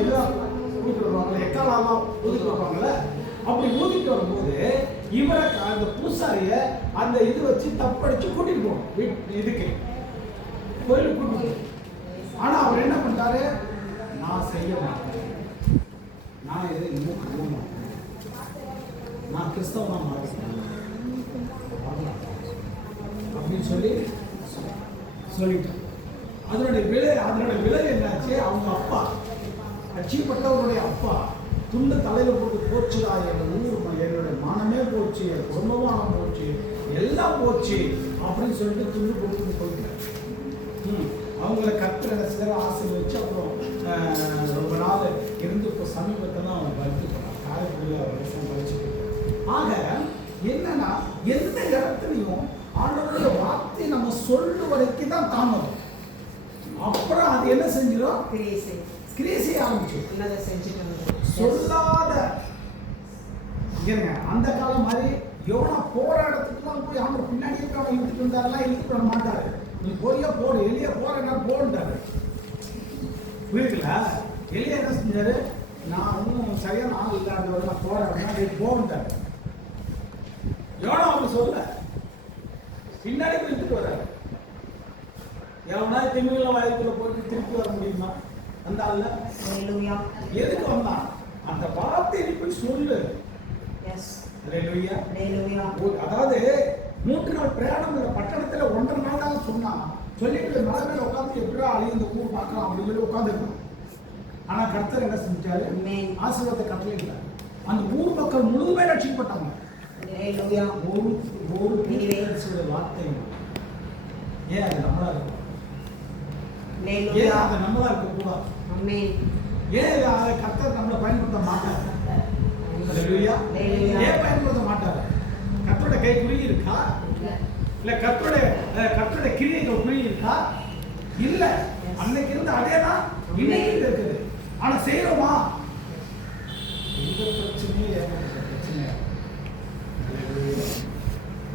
இதெல்லாம் ஊதிட்டு வருவாங்கல்ல, எக்காலெல்லாம் ஊதிட்டு வருவாங்கல்ல, அப்படி ஊதிட்டு வரும்போது இவரை அந்த பூசாரிய அந்த இது வச்சு தப்படிச்சு கூட்டிட்டு போகணும் இதுக்கு கோயிலுக்கு கூட்டிட்டு. ஆனா அவர் என்ன பண்றாரு, நான் செய்ய மாட்டேன், நான் எதை இன்னும் போக மாட்டேன், நான் கிறிஸ்தவனா மாறிட்டேன் அப்படின்னு சொல்லிட்டேன். அதனுடைய விலை என்னாச்சு? அவங்க அப்பா, அச்சிப்பட்டவருடைய அப்பா துண்டு தலையில போட்டு போச்சுடா, என் ஊர் என்னுடைய மானமே போச்சு, என் குடும்பமானம் போச்சு, எல்லாம் போச்சு அப்படின்னு சொல்லிட்டு துண்டு போட்டு போயிட்டார். அவங்கள கர்த்தர் சில ஆசீர்வதிச்சு அப்புறம் ரொம்ப நாள் இருந்து இப்போ சமீபத்தில் தான் அவங்க வந்து போனாங்க. காரைக்குடியில் வருஷம் கழிச்சுட்டு. ஆக என்னன்னா, எந்த இடத்துலையும் ஆண்டவருடைய வார்த்தை நம்ம சொல்ற வரைக்கும் தான் தாமதம். அப்புறம் அது என்ன செஞ்சிடும்? கிரியை செய்ய ஆரம்பிச்சு. சொல்லாத இருங்க, அந்த காலம் மாதிரி எவ்வளோ போராடத்துக்குலாம் போய் ஆண்டவர் பின்னாடியே போய் அவனை இழுத்துட்டு வந்தாரெல்லாம் இழுத்துட்டு வர மாட்டாரு. நீ போறியா போடு, எளிய போறேன்னா போன்றாரு. புரியுதுங்களா? எளிய என்ன செஞ்சாரு? நான் ஒன்றும் சரியான ஆள் இல்லாதவரை நான் போராடுறேன்னா போன்றாரு. எவ்வளோ அவங்க சொல்ல பின்னாடி போய் இழுத்துட்டு வர்றாரு. எவனா திமிழ வாய்ப்புல போயிட்டு திருப்பி வர முடியுமா? அந்த ஆள்ல எதுக்கு வந்தான்? அந்த வார்த்தை போய் சொல்லு. அதாவது 3 நாள் பிரயாணம் இந்த பட்டணத்துல 1.5 நாள் தான் சொன்னான். சொல்லிட்டு மலை மேல உட்காந்து எப்படியா அழி இந்த ஊர் பார்க்கலாம் அப்படின்னு சொல்லி உட்காந்துருக்கணும். ஆனா கர்த்தர் என்ன செஞ்சாரு? ஆசீர்வாதத்தை கட்டளையிட்டார். அந்த ஊர் மக்கள் முழுமையாக ரட்சிக்கப்பட்டாங்க. ஒரு வார்த்தை ஏன் அது நம்மளா இருக்கும்? ஏன் அதை நம்மளா இருக்க கூடாது? ஏன் அதை கர்த்தர் நம்மளை பயன்படுத்த மாட்டார்? ஏன் பயன்படுத்த மாட்டார்? கர்த்தருடைய கை குறி இருக்கா? இல்ல கர்த்தருடைய கிரியைகள் குறி இருக்கா? இல்ல. அன்னைக்கு இருந்து அதேதான் இன்னைக்கு இருக்குது. ஆனா செய்யறோமா? இந்த பிரச்சனையே ஏகப்பட்ட பிரச்சனை.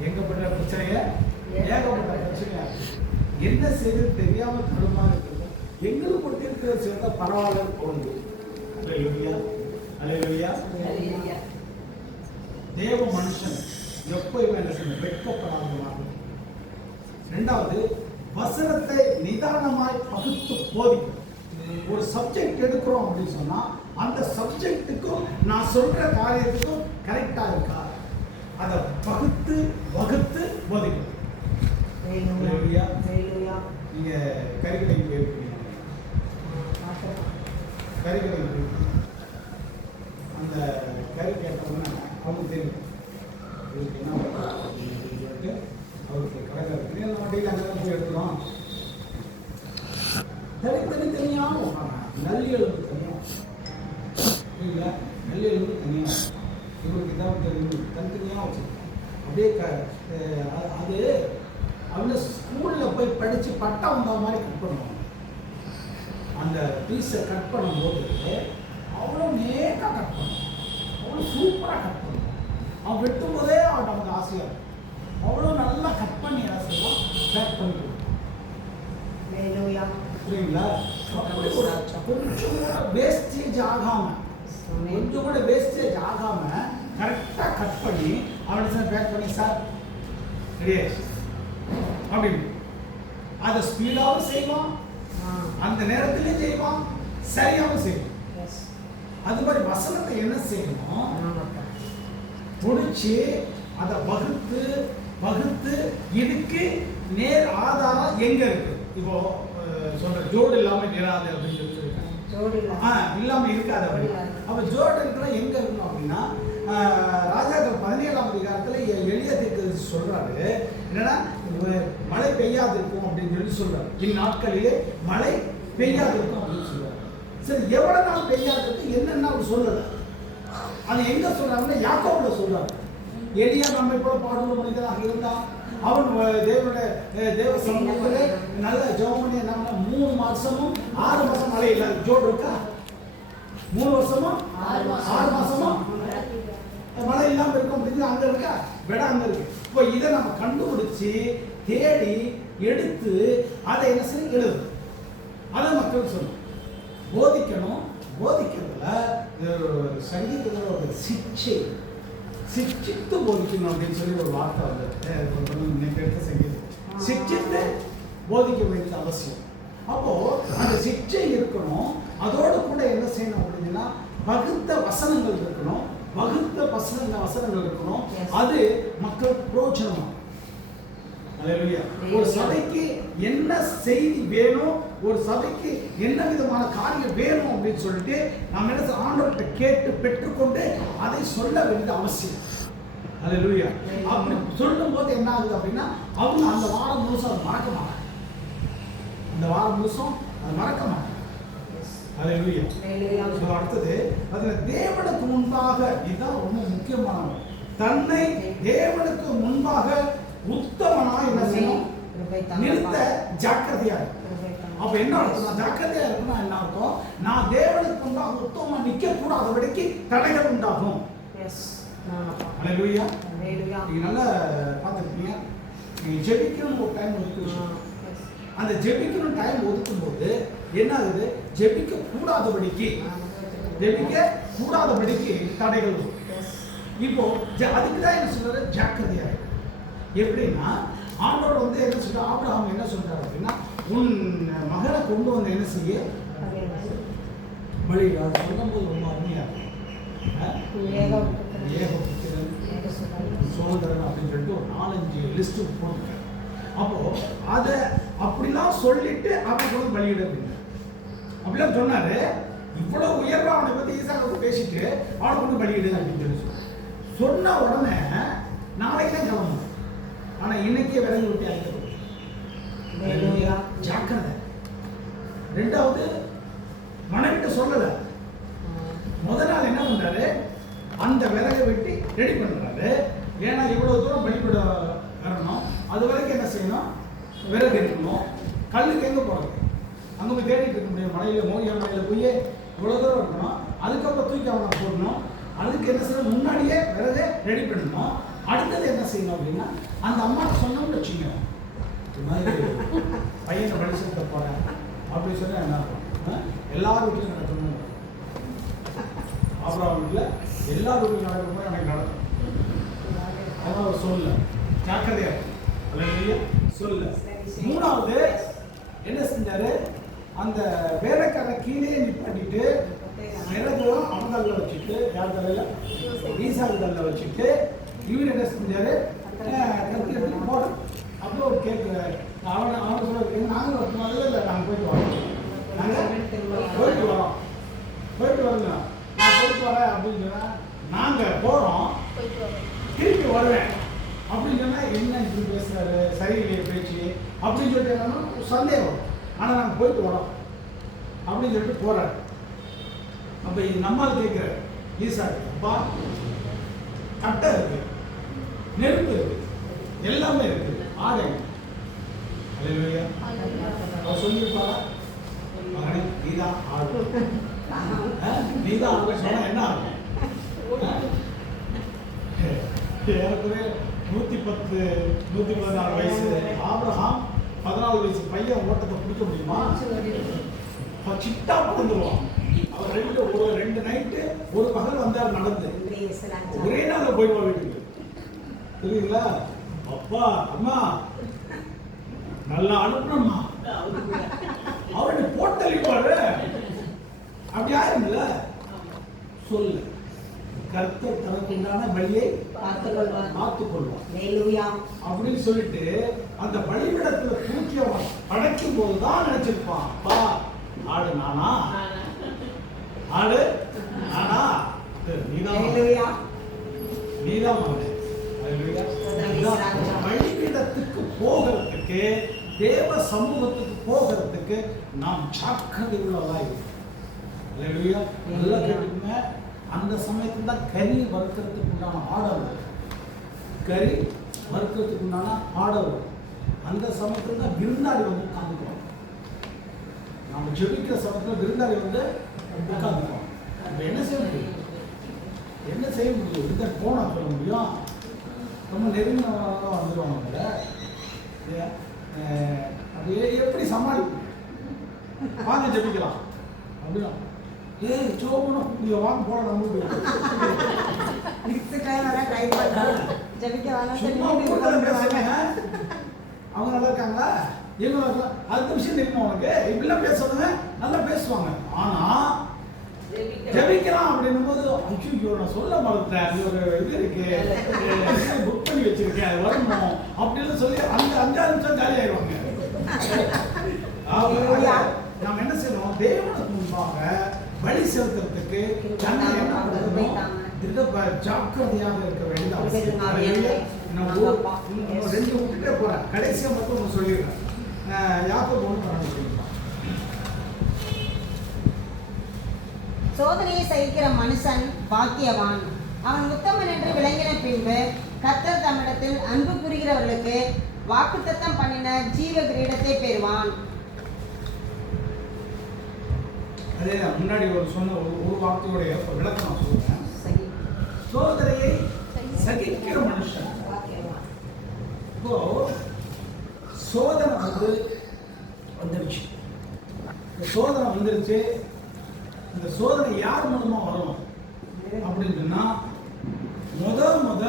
எங்கப்பட்ட பிரச்சனைய ஏகப்பட்ட பிரச்சனையா என்ன செய்து தெரியாம கடுமா இருக்குது. எங்களுக்கு கொடுத்திருக்கிற சேர்ந்தா பரவாயில்ல தோணுது. தேவ மனுஷன் எப்பயுமே என்ன செய்யணும்? வெட்கப்படாத. ரெண்டாவது, வசனத்தை நிதானமாய் பகுத்து போதிக்கும். ஒரு சப்ஜெக்ட் எடுக்கிறோம் அப்படின்னு சொன்னா அந்த சப்ஜெக்டுக்கும் நான் சொல்ற காரியத்துக்கும் கரெக்டா இருக்கா அதை பகுத்து வகுத்து போதிக்கும். நீங்க கறிக்கடைக்கு போயிருக்கீங்க. கறிக்கடைக்கு போயிருக்கீங்க. அந்த கறி கேட்டோம்னா அவங்க தெரியும் இவருக்கு என்ன சொல்லிட்டு அவருக்கு கடைக்காரருக்கு என்ன வண்டியில் அங்கே போய் எடுத்துக்கிறோம். தனித்தனியாக நல்லியலுக்கு தனியாக இல்லை, நல்லியலுக்கு தனியாக இவருக்கு இதான் தெரியும் தனித்தனியாக வச்சுருக்கோம். அப்படியே அது அவங்க ஸ்கூலில் போய் படித்து பட்டம் வந்த மாதிரி கட் பண்ணுவாங்க. அந்த பீஸை கட் பண்ணும்போது அவ்வளோ நேக்காக கட் பண்ணுவோம், அவ்வளோ சூப்பராக கட் பண்ணுவோம். அவன் வெட்டும் போதே அவன் நமக்கு ஆசையாக இருக்கும். அவ்வளோ நல்லா கட் பண்ணி ஆசையாக பேக் பண்ணி கொடுப்போம். புரியுங்களா? கொஞ்சம் கூட வேஸ்டேஜ் ஆகாமல் கரெக்டாக கட் பண்ணி அவனை சார் பேக் பண்ணி சார் ரெடியா அப்படின்னு அதை ஸ்பீடாகவும் செய்வான், அந்த நேரத்திலையும் செய்வான், சரியாகவும் செய்வான். அது மாதிரி வசனத்தை என்ன செய்யணும்? முடிச்சு அதை வகுத்து இதுக்கு நேர் ஆதாரம் எங்க இருக்கு? இப்போ சொல்ற ஜோடு இல்லாம இராது அப்படின்னு சொல்லியிருக்காங்க. இல்லாம இருக்காது அப்படி. அப்ப ஜோடு இருக்கலாம் எங்க இருக்கணும் அப்படின்னா ராஜாக்கள் 17ஆம் அதிகாரத்துல எளிய தீர்க்கதரிசி சொல்றாரு என்னன்னா மழை பெய்யாது இருக்கும் அப்படின்னு சொல்றாரு. இந்நாட்களிலே மழை பெய்யாது இருக்கும் அப்படின்னு சொல்றாரு. சரி, எவ்வளவு நாள் பெய்யாது இருக்கு என்னன்னு அவர் சொல்லல. அது எங்க சொல்றாங்கன்னா யாக்கோபுல சொல்றாரு. எளியா நம்மை போல பாடுள்ள மனிதனாக இருந்தான். அவன் தேவ சமூகத்திலே நல்ல ஜெபம் பண்ணி என்ன 3 மாசமும் 6 மாசம் மழை இல்லை. ஜோடு இருக்கா? 3 வருஷமும் 6 மாசமும் மழை இல்லாமல் இருக்கும் அப்படின்னு அங்க இருக்கா? விட அங்க இருக்கு. இப்போ இதை நம்ம கண்டுபிடிச்சு தேடி எடுத்து அதை என்ன செய்ய எழுது. அதை மக்கள் சொல்லணும், போதிக்கணும். போதிக்கிறதுல சங்கீதத்தில் ஒரு சிக்ஷித்து போதிக்கணும் அப்படின்னு சொல்லி ஒரு வார்த்தை வந்து சங்கீதம். சிக்ஷித்து போதிக்க வேண்டியது அவசியம். அப்போ அந்த சிக்ஷை இருக்கணும். அதோடு கூட என்ன செய்யணும் அப்படின்னா வகுத்த வசனங்கள் இருக்கணும். வகுத்த வசனங்கள் இருக்கணும். அது மக்கள் பிரயோஜனமா அல்லேலூயா. ஒரு சபைக்கு என்ன செய்தி வேணும், ஒரு சபைக்கு என்ன விதமான காரியம் வேணும் அப்படின்னு சொல்லிட்டு நாம் என்ன ஆண்டவர்கிட்ட கேட்டு பெற்றுக்கொண்டு அதை சொல்ல வேண்டிய அவசியம். அல்லேலூயா. அப்படி சொல்லும் போது என்ன ஆகுது அப்படின்னா அவங்க அந்த வாரம் முழுசும் அதை மறக்க மாட்டாங்க. அந்த வாரம் முழுசும் அதை மறக்க மாட்டாங்க. அல்லேலூயா. அடுத்தது அதுல தேவனுக்கு முன்பாக, இதுதான் ரொம்ப முக்கியமானது, தன்னை தேவனுக்கு முன்பாக உத்தமனாய் என்ன செய்யணும், நிறுத்த ஜாக்கிரதையா இருக்கும். அப்ப என்ன அர்த்தம்? ஜாக்கிரதையா இருக்குன்னா என்ன அர்த்தம்? நான் தேவனுக்கு முன்பாக உத்தமமா நிக்க கூடாதபடிக்கு தடைகள் உண்டாகும். அல்லேலூயா. நீங்க நல்லா பார்த்துருப்பீங்க, நீங்க ஜெபிக்கணும் ஒரு டைம் ஒதுக்கணும். அந்த ஜெபிக்கணும் டைம் ஒதுக்கும் போது என்ன ஆகுது? ஜெபிக்க கூடாதபடிக்கு தடைகள் வரும். இப்போ அதுக்கு தான் என்ன சொல்றாரு? ஜாக்கிரதையா இருக்கு. எப்படின்னா ஆண்டவர் வந்து என்ன சொல்ற, ஆபிரகாம் என்ன சொல்றாரு அப்படின்னா, உன் மகனை கொண்டு வந்து என்ன செய்ய வழி. அது சொல்லும் போது ரொம்ப அருமையா இருக்கு. சோதரன் அப்படின்னு சொல்லிட்டு ஒரு 4-5 லிஸ்ட் போட்டுருக்காரு. அப்போ அதை அப்படிலாம் சொல்லிட்டு அப்படி கூட பலியிட அப்படிலாம் சொன்னாரு. இவ்வளவு உயர்வா அவனை பத்தி ஈசாக்கு பேசிட்டு அவனை கொண்டு பலியிடு அப்படின்னு சொல்லி சொன்ன உடனே நாளைக்கு தான் கிளம்பணும். ஆனா இன்னைக்கே விறகு விட்டு அழைக்கப்படும். ஜாக்கிரதை. ரெண்டாவது, மனைவிட்ட சொல்லல. முதல் நாள் என்ன பண்றாரு? அந்த விறகை வெட்டி ரெடி பண்றாரு. ஏன்னா இவ்வளவு தூரம் பலிபட வரணும், அது வரைக்கும் என்ன செய்யணும்? விறகு இருக்கணும். கல்லுக்கு எங்க போறது? அங்க போய் தேடிட்டு இருக்க முடியும். மலையில மோகியார் மலையில போய் இவ்வளவு தூரம் இருக்கணும். அதுக்கப்புறம் தூக்கி அவனை போடணும். அதுக்கு என்ன செய்யணும்? முன்னாடியே விறகு ரெடி பண்ணணும். அடுத்தது என்ன செய்யணும் அப்படின்னா, அந்த அம்மா சொன்னோம்னு வச்சுங்க, இது மாதிரி பையனை படிச்சுட்டு போறேன் அப்படின்னு சொன்னா என்ன இருக்கும்? எல்லாரும் வீட்லையும் நடக்கணும். அப்புறம் வீட்டில் எல்லா வீட்லையும் நடக்கணும், எனக்கு நடக்கும். அதான் அவர் சொல்ல ஜாக்கிரதையா சொல்ல. மூணாவது என்ன செஞ்சாரு? அந்த வேலைக்கார கீழே நிப்பாட்டிட்டு விறகுலாம் அவன் தலையில வச்சுட்டு, யார் தலையில? ஈசாக்கு தலையில வச்சுட்டு இவர் என்ன செஞ்சாரு? போட. அப்புறம் ஒரு கேட்கு அவன் சொல்ல, நாங்கள் முதல்ல இல்லை, நாங்கள் போயிட்டு வரோம், நாங்கள் போயிட்டு வரோம், நான் போயிட்டு வரேன் அப்படின்னு சொன்னா, நாங்கள் போகிறோம் திருப்பி வருவேன் அப்படின்னு சொன்னா, என்ன இப்படி பேசுறாரு, சரியில்லையே பேச்சு அப்படின்னு சொல்லிட்டு சந்தேகம். ஆனால் நாங்கள் போயிட்டு வரோம் அப்படின்னு சொல்லிட்டு போறாரு. அப்ப நம்மால் கேட்கிறார் ஈசாக்கு, அப்பா கட்டை இருக்கு, நெருப்பு இருக்கு, எல்லாமே இருக்கு, ஆடை. அல்லேலூயா. அவர் சொல்லியிருப்பாரா? மகனே நீதான் ஆடு, நீதான் ஆடு சொன்னா என்ன ஆகும்? ஏறக்குறைய 114 வயசு ஆபிரகாம் 14 வயசு பையன் ஓட்டத்தை பிடிக்க முடியுமா? சிட்டா பறந்துருவான். அவர் ரெண்டு நைட்டு ஒரு பகல் வந்தார் நடந்து, ஒரே நாள் போயிடுவா வீட்டுக்கு. புரியுதுங்களா? அப்பா அம்மா நல்லா அனுப்பணும்மா, அவருடைய போட்டளிப்பாரு. அப்படி ஆயிரும்ல. சொல்லு, கர்த்தர் தனக்கு உண்டான பலியை பார்த்துக் கொள்வார் அப்படின்னு சொல்லிட்டு அந்த பலிபீடத்துல தூக்கி அவன் படைக்கும் போதுதான் நினைச்சிருப்பான், அப்பா ஆடு நானா, ஆடு நானா, நீதான் பலிபீடத்துக்கு போகிறதுக்கு, தேவ சமூகத்துக்கு போகிறதுக்கு நாம் ஜாக்கிரதை உள்ளதா இருக்கும். நல்லா கேட்டுக்குங்க. அந்த சமயத்துல தான் கறி வறுக்கிறதுக்கு உண்டான ஆர்டர், கறி வறுக்கிறதுக்கு உண்டான ஆர்டர். அந்த சமயத்துல தான் விருந்தாளி வந்து உட்காந்துக்குவோம். நம்ம ஜெபிக்கிற சமயத்துல விருந்தாளி வந்து உட்காந்துக்குவோம். நம்ம என்ன செய்ய முடியும்? என்ன செய்ய முடியும்? இந்த போனா சொல்ல முடியும்? ரொம்ப நெருங்கினவங்க வந்துடுவாங்க. அது எப்படி சமாளிக்கும்? வாங்க ஜெபிக்கலாம் அப்படின்னா, சோபனம் நீங்க வாங்க போல நம்ம அவங்க நல்லா இருக்காங்களா, இவங்க அடுத்த விஷயம் தெரியுமா உனக்கு? இப்படிலாம் பேசுவாங்க, நல்லா பேசுவாங்க. ஆனா ஜெபிக்கலாம் அப்படின்னும் போது ஐயோ நான் சொல்ல மறந்துட்டேன், அது ஒரு இது இருக்கு, புக் பண்ணி வச்சிருக்கேன், அது வரணும் அப்படின்னு சொல்லி அந்த 5 நிமிஷம் காலி ஆயிடுவாங்க. நாம் என்ன செய்யணும், தேவனுக்கு முன்பாக பலி செலுத்துறதுக்கு ஜாக்கிரதையாக இருக்க வேண்டியது அவசியம். 2 விட்டுட்டே போறேன், கடைசியா மட்டும் ஒன்று சொல்லிடுறேன். யாக்கோபு 1:12 சோதனையை சகிக்கிற மனுஷன் பாக்கியவான், அவன் உத்தமன் என்று விளங்கின பின்பு கர்த்தர் தம்மிடத்தில் அன்பு புரிகிறவர்களுக்கு வாக்குத்தத்தம் பண்ணின ஜீவ கிரீடத்தை பெறுவான். அதே முன்னாடி சொன்ன ஒரு வார்த்தையோடைய விளக்கம் நான் சொல்றேன். சோதனையை சகிக்கிற மனுஷன். இப்போ சோதனை வந்துருச்சு, சோதனை வந்துருச்சு. இந்த சோதனை யார் மூலமா வரணும் அப்படின்னு சொன்னா, முத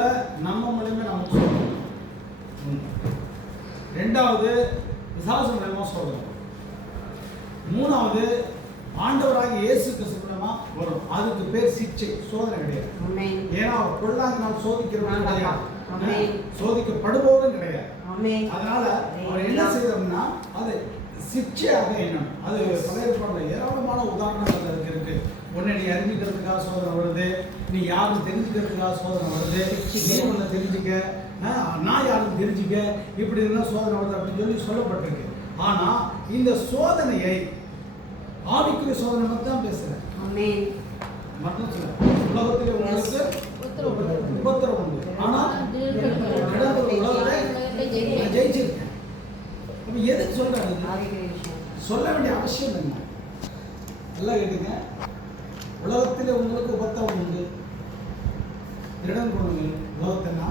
நம்ம மூலமே நமக்கு சோதனை. 2வது பிசாசு மூலமா சோதனை. 3வது ஆண்டவராகிய இயேசு கிறிஸ்து மூலமா வரும். அதுக்கு பேர் சிக்ஷை, சோதனை கிடையாது. ஏன்னா அவர் கொள்ளாதனால் சோதிக்கிறவன் கிடையாது, சோதிக்கப்படுபவரும் கிடையாது. அதனால அவர் என்ன செய்யறோம்னா அது சிக்ஷையாக எண்ணணும். அது பழைய ஏராளமான உதாரணங்கள் இருக்கு. உன்னை நீ அறிஞ்சிக்கிறதுக்காக சோதனை வருது, நீ யாரும் தெரிஞ்சுக்கிறதுக்காக சோதனை வருது, நீ உன்னை தெரிஞ்சுக்க, நான் யாரும் தெரிஞ்சுக்க, இப்படி இருந்தால் சோதனை வருது அப்படின்னு சொல்லி சொல்லப்பட்டிருக்கு. ஆனா இந்த சோதனையை ஆவிக்குரிய சோதனை மட்டும் தான் பேசுறேன். மட்டும் சொல்ல உலகத்திலே உங்களுக்கு உபத்திரம் உண்டு, ஆனா ஜெயிச்சிருக்கேன். எதுக்கு சொல்றாரு? சொல்ல வேண்டிய அவசியம் என்ன? நல்லா கேட்டுங்க. உலகத்திலே உங்களுக்கு உபத்திரம் உண்டு, இடம் கொள்ளுங்கள், உலகத்தினா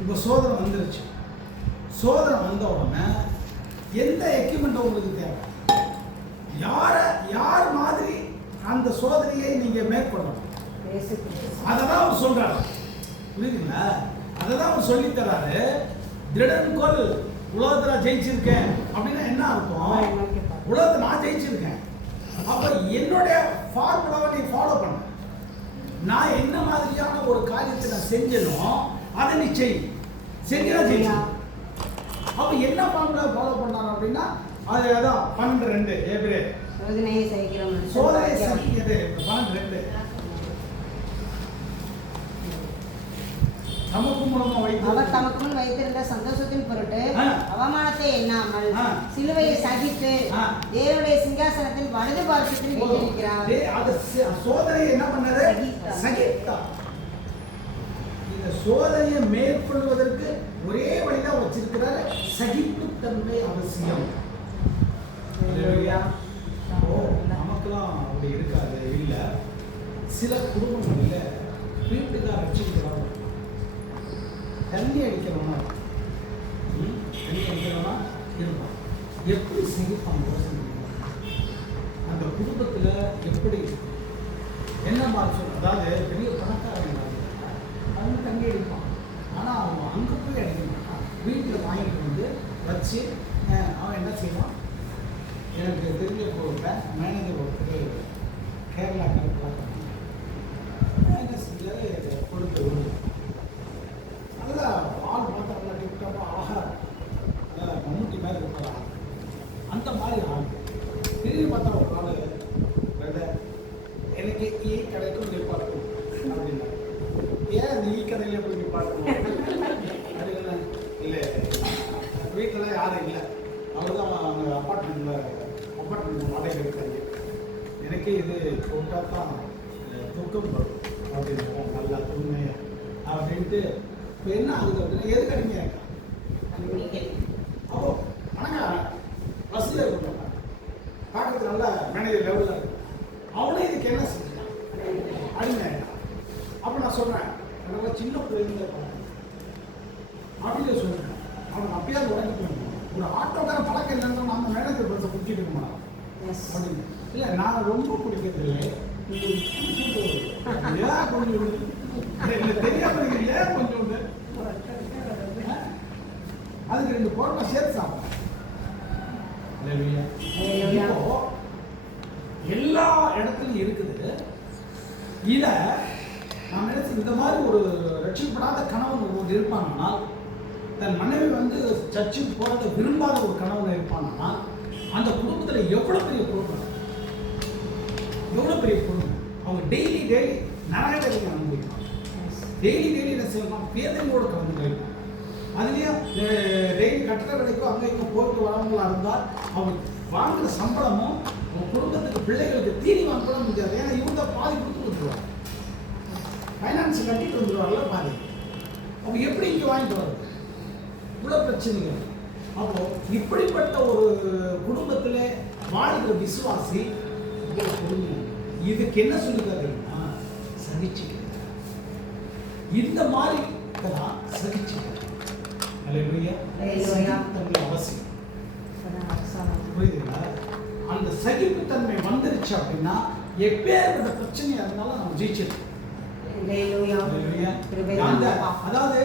இப்ப சோதனை வந்துருச்சு. சோதனை வந்த உடனே எந்த எக்யூப்மெண்ட் உங்களுக்கு தேவை? யார் மாதிரி அந்த சோதனையை நீங்க மேற்கொள்ளணும், அததான் அவர் சொல்றாரு. புரியுதுங்களா? அததான் அவர் சொல்லி தராரு. திருடன் கொள், உலகத்துல ஜெயிச்சிருக்கேன் அப்படின்னா என்ன அர்த்தம்? உலகத்தை நான் ஜெயிச்சிருக்கேன், அப்ப என்னுடைய ஃபார்முலாவை நீ ஃபாலோ பண்ண. நான் என்ன மாதிரியான ஒரு காரியத்தை நான் செஞ்சனோ அதை நீ செஞ்சா ஜெயிச்சு. அப்ப என்ன ஃபார்முலா ஃபாலோ பண்ணாரு அப்படின்னா அது அதான் 12 ஏப்ரல் சோதனையை சகிக்கிறது 12 அவர் தமக்கு முன் வைத்திருந்த சந்தோஷத்தின் பொருட்டு அவமானத்தை எண்ணாமல் சிலுவையை சகித்து தேவனுடைய சிங்காசனத்தில் வலது பார்சத்தில் வீற்றிருக்கிறார். சோதனையை என்ன பண்ணாரு? சகித்தார். இந்த சோதனையை மேற்கொள்வதற்கு ஒரே வழிதான் வச்சிருக்கிறார், சகிப்புத்தன்மை அவசியம். நமக்கெல்லாம் அப்படி இருக்காது. இல்ல சில குடும்பங்கள்ல வீட்டுக்கார ரட்சிக்கிறாங்க, தண்ணி அடிக்கிறவனா இருப்பான். எப்படி சகிப்பாங்க? அந்த குடும்பத்துல எப்படி என்ன மாதிரி சொல்ல, அதாவது பெரிய பணக்காரங்க அவங்க தண்ணி அடிப்பான், ஆனா அவன் அங்க போய் அடிக்க மாட்டான். வீட்டுல வாங்கிட்டு வந்து வச்சு அவன் என்ன செய்வான்? எனக்கு தெரிஞ்ச பேங்க் மேனேஜர் ஒருத்தர் கேரளா என்ன செஞ்சாரு, கொடுத்து நல்லா ஆள் பார்த்தா நல்லா டிப்டாப்பாக அழகா மம்முட்டி மாதிரி இருப்பாங்க. அந்த மாதிரி ஆள் திடீர்னு பார்த்தா ஒரு நாள் எனக்கு கடைக்கும் நிப்பாட்டும் அப்படின்னா, ஏன் நீ கடையில் போய் நிப்பாட்டணும் அப்படின்னா, இல்லை வீட்டில் யாரும் இல்லை, அவர் தான் அவங்க அப்பார்ட்மெண்ட் வாடகை இருக்காங்க, எனக்கு இது போட்டால் தான் தூக்கம் வரும் அப்படின்னு நல்லா துண்மையா அப்படின்ட்டு. இப்போ என்ன ஆகுது அப்படின்னா, எதுக்கு அடிங்க அப்போ பணக்காரன் பஸ்ஸில் இருக்க பார்க்கறது நல்லா மேனேஜர் லெவலில் இருக்கு, அவனே இதுக்கு என்ன செஞ்சான் அடிங்க. அப்போ நான் சொல்கிறேன், நல்லா சின்ன பிள்ளைங்க அப்படின்னு சொல்கிறேன். அவனுக்கு அப்பயாவது உடஞ்சி போயிடணும். ஒரு ஆட்டோக்காரன் பழக்கம் இல்லைன்னா நம்ம மேனேஜர் பஸ்ஸை குடிச்சிட்டு இருக்க மாட்டோம் அப்படின்னு. இல்லை நான் ரொம்ப குடிக்கிறது இல்லை, ஏன் கொஞ்சம் தெரியாம ஏன் கொஞ்சம் அதுக்கு 2 பொருளை சேர்த்து சாப்பிடும். எல்லா இடத்துலையும் இருக்குது. இதை நாம் நினைச்சு இந்த மாதிரி ஒரு ரட்சிக்கப்படாத கணவன் ஒரு இருப்பானால், தன் மனைவி வந்து சர்ச்சுக்கு போகிறத விரும்பாத ஒரு கணவன் இருப்பானா, அந்த குடும்பத்தில் எவ்வளோ பெரிய குடும்பம், எவ்வளோ பெரிய குடும்பம். அவங்க டெய்லி நரகத்தை அனுபவிக்கலாம். டெய்லி என்ன செய்யலாம், வேதனையோடு கலந்து போயிருப்பாங்க. அதுலேயும் டெய்லி கட்டட வேலைக்கும் அங்கே இங்கே போட்டு வரவங்களா இருந்தால் அவங்க வாங்குகிற சம்பளமும் அவங்க குடும்பத்துக்கு பிள்ளைகளுக்கு தீனி வாங்க கூட முடியாது. ஏன்னா இவங்க பாதி கொடுத்து வந்துடுவாங்க, ஃபைனான்ஸ் கட்டிட்டு வந்துடுவாங்கல்ல பாதி. அவங்க எப்படி இங்கே வாங்கிட்டு வர்றது, இவ்வளோ பிரச்சனைகள். அப்போ இப்படிப்பட்ட ஒரு குடும்பத்தில் வாழ்கிற விசுவாசி இதுக்கு என்ன சொல்லிக்காதுன்னா சகிச்சுக்க. இந்த மாதிரி சகிச்சுக்க. அவசியம். புரியுதுங்களா? அந்த சகிப்புத்தன்மை வந்துருச்சு அப்படின்னா எப்பேற்பட்ட பிரச்சனையா இருந்தாலும் நம்ம ஜெயிச்சிருக்கோம். அதாவது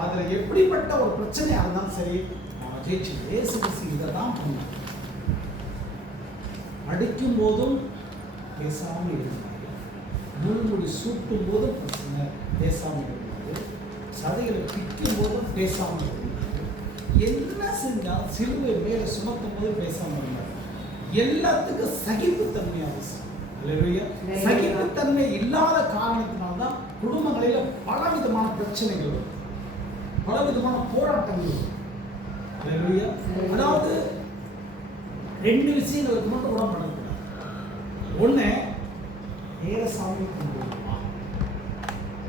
அதுல எப்படிப்பட்ட ஒரு பிரச்சனையா இருந்தாலும் சரி நம்ம ஜெயிச்சு. இயேசு கிறிஸ்து இதைதான் பண்ணார். அடிக்கும் போதும் பேசாமல் இருந்தாங்க, முள்முடி சூட்டும் போதும் பிரச்சனை பேசாமல் இருந்தாரு, சதைகளை பிக்கும் போதும் பேசாமல் இருந்தாரு, என்ன செஞ்சாலும் சிலுவை மேலே சுமத்தும் போது பேசாமல் இருந்தார். எல்லாத்துக்கும் சகிப்புத்தன்மை அவசியம். சகிப்புத்தன்மை இல்லாத காரணத்தினால்தான் குடும்பங்களில் பலவிதமான பிரச்சனைகள் வரும், பலவிதமான போராட்டங்கள் வரும். அதாவது 2 விஷயங்களுக்கு மட்டும் உடம்படக்கூடாது. ஒன்று நேர சாமி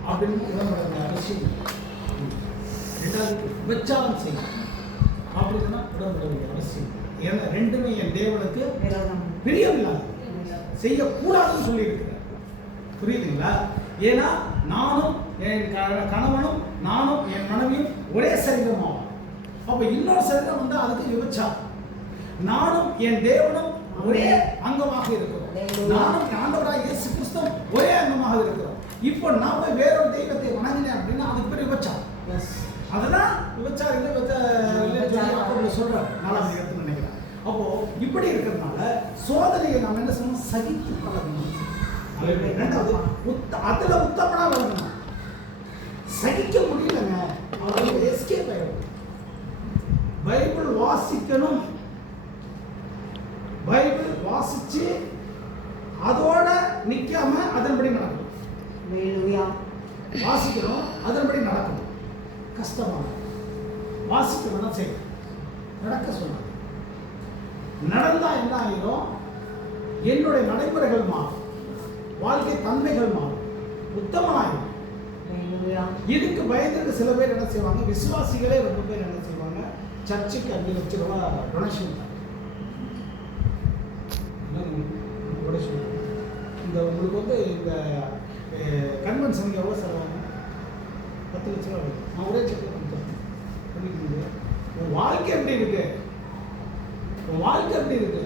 அப்படின்னு உடம்பட அவசியம். 2வது விபச்சாரம் செய்யும் அப்படின்னா உடம்பட அவசியம். ஏன்னா 2மே என் தேவனுக்கு பிரியமில்லாது, செய்யக்கூடாதுன்னு சொல்லியிருக்கிறார். புரியுதுங்களா? ஏன்னா நானும் என் கணவனும் நானும் என் மனைவியும் ஒரே சரீரமாகும். அப்போ இன்னொரு சரீரம் வந்து அதுக்கு விபச்சாரம். நானும் என் தேவனும் ஒரே அங்கமாக இருக்கிறோம். நானும் ஆண்டவராகிய இயேசு கிறிஸ்து ஒரே அங்கமாக இருக்கிறோம். இப்போ நாம வேறொரு தெய்வத்தை வணங்கினேன் அப்படின்னா அதுக்கு பேர் விபச்சாரம். அதெல்லாம் விபச்சாரம் சொல்றாரு 4ஆம் அதிகாரத்தில் நினைக்கிறேன். அப்போ இப்படி இருக்கிறதுனால சோதனையை நாம் என்ன செய்யணும், சகித்து பழகணும். 2வது அதுல உத்தமனா வரணும். சகிக்க முடியலங்க, அவங்களுக்கு எஸ்கேப் ஆயிடும். பைபிள் வாசிக்கணும், பைபிள் வாசிச்சு அதோட நிக்காம அதன்படி நடக்கணும். வாசிக்கணும், அதன்படி நடக்கணும். கஷ்டமான வாசிக்கணும்னா சரி, நடக்க சொன்னாங்க. நடந்தா என்ன ஆகிரும், என்னுடைய நடைமுறைகள் மாறும், வாழ்க்கை தன்மைகள் மாறும், உத்தமமாயிரும். இதுக்கு பயந்துட்டு சில பேர் என்ன செய்வாங்க, விசுவாசிகளே ரொம்ப பேர் என்ன செய்வாங்க, சர்ச்சுக்கு 5 லட்சம் ரூபாய் டொனேஷன். இந்த உங்களுக்கு வந்து இந்த கன்வென்ஷன் எவ்வளோ செலவாங்க, 10 லட்ச ரூபா. நான் ஒரே செக் பண்ணிக்கிறேன். உன் வாழ்க்கை எப்படி இருக்கு, உன் வாழ்க்கை எப்படி இருக்கு?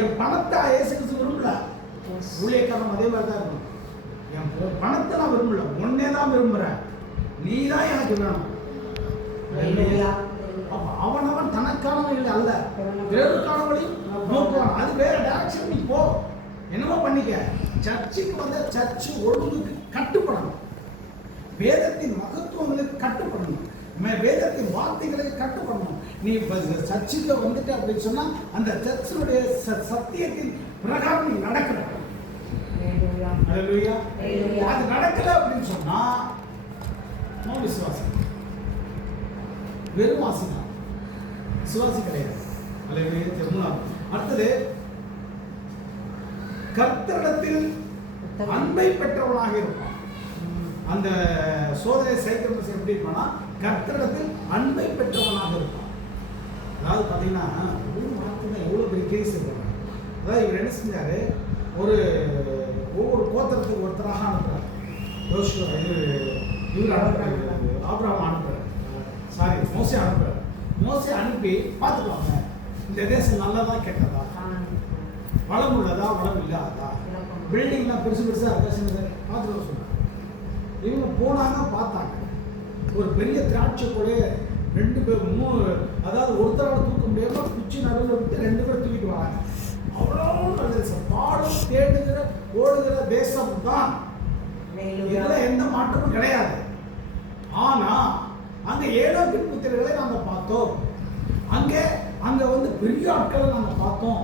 என் பணத்தை இயேசு கிறிஸ்து விரும்பல, ஊழியக்காரன் அதே மாதிரி தான் இருக்கணும். என் பணத்தை நான் விரும்பல, ஒன்னே தான் விரும்புறேன், நீ தான் எனக்கு வேணும். அவனவன் தனக்கானவன் இல்லை அல்ல, வேறுக்கானவழி நோக்குவான். அது வேற டைரக்ஷன். நீ போ, என்னமோ பண்ணிக்க. சர்ச்சுக்கு வந்த சர்ச்சு ஒழுங்குக்கு கட்டுப்படணும், வேதத்தின் மகத்துவங்களுக்கு கட்டுப்படணும், வேதத்தின் வார்த்தைகளுக்கு கட்டுப்படணும். நீ சர்ச்சுக்கு வந்துட்டு அப்படின்னு சொன்னா அந்த சர்ச்சினுடைய சத்தியத்தின் பிரகாரம் நீ நடக்கணும். அது நடக்கல அப்படின்னு சொன்னா விசுவாசம் வெறும் வாசிதான், விசுவாசி கிடையாது. அடுத்தது கர்த்தரிடத்தில் அன்பை பெற்றவனாக இருப்பான். அந்த சோதனை சைக்கிள் எப்படி இருப்பானா, கர்த்தரிடத்தில் அன்பை பெற்றவனாக இருப்பான். அதாவது பார்த்தீங்கன்னா ஒரு வார்த்தை தான் எவ்வளோ பெரிய கேஸ் இருப்பாங்க. அதாவது இவர் என்ன செஞ்சாரு, ஒவ்வொரு கோத்திரத்துக்கு ஒருத்தராக அனுப்புறாரு. இவர் அனுப்புறாரு, ஆபிரகாம் அனுப்புறாரு, மோசே அனுப்புறாரு. மோசே அனுப்பி பார்த்துக்கலாங்க, இந்த தேசம் நல்லதா கெட்டதா, வளம் உள்ளதா வளம் இல்லாததா, பில்டிங்லாம் பெருசு பெருசாக இருக்கா சின்னதாக பார்த்துக்க சொன்னாங்க. இவங்க போனாங்க, பார்த்தாங்க. ஒரு பெரிய திராட்சை கூட 2 பேர் 3, அதாவது ஒருத்தரால் தூக்க முடியாமல் குச்சி நடுவில் விட்டு 2 பேர் தூக்கிட்டு வராங்க. அவ்வளோ நல்ல தேசம். பாலும் தேடுகிற ஓடுகிற தேசம் தான். இதுல எந்த மாற்றமும் கிடையாது. ஆனா அங்க ஏழோக்கின் புத்திரர்களை நாங்க பார்த்தோம். அங்க பெரிய ஆட்களை நாங்க பார்த்தோம்.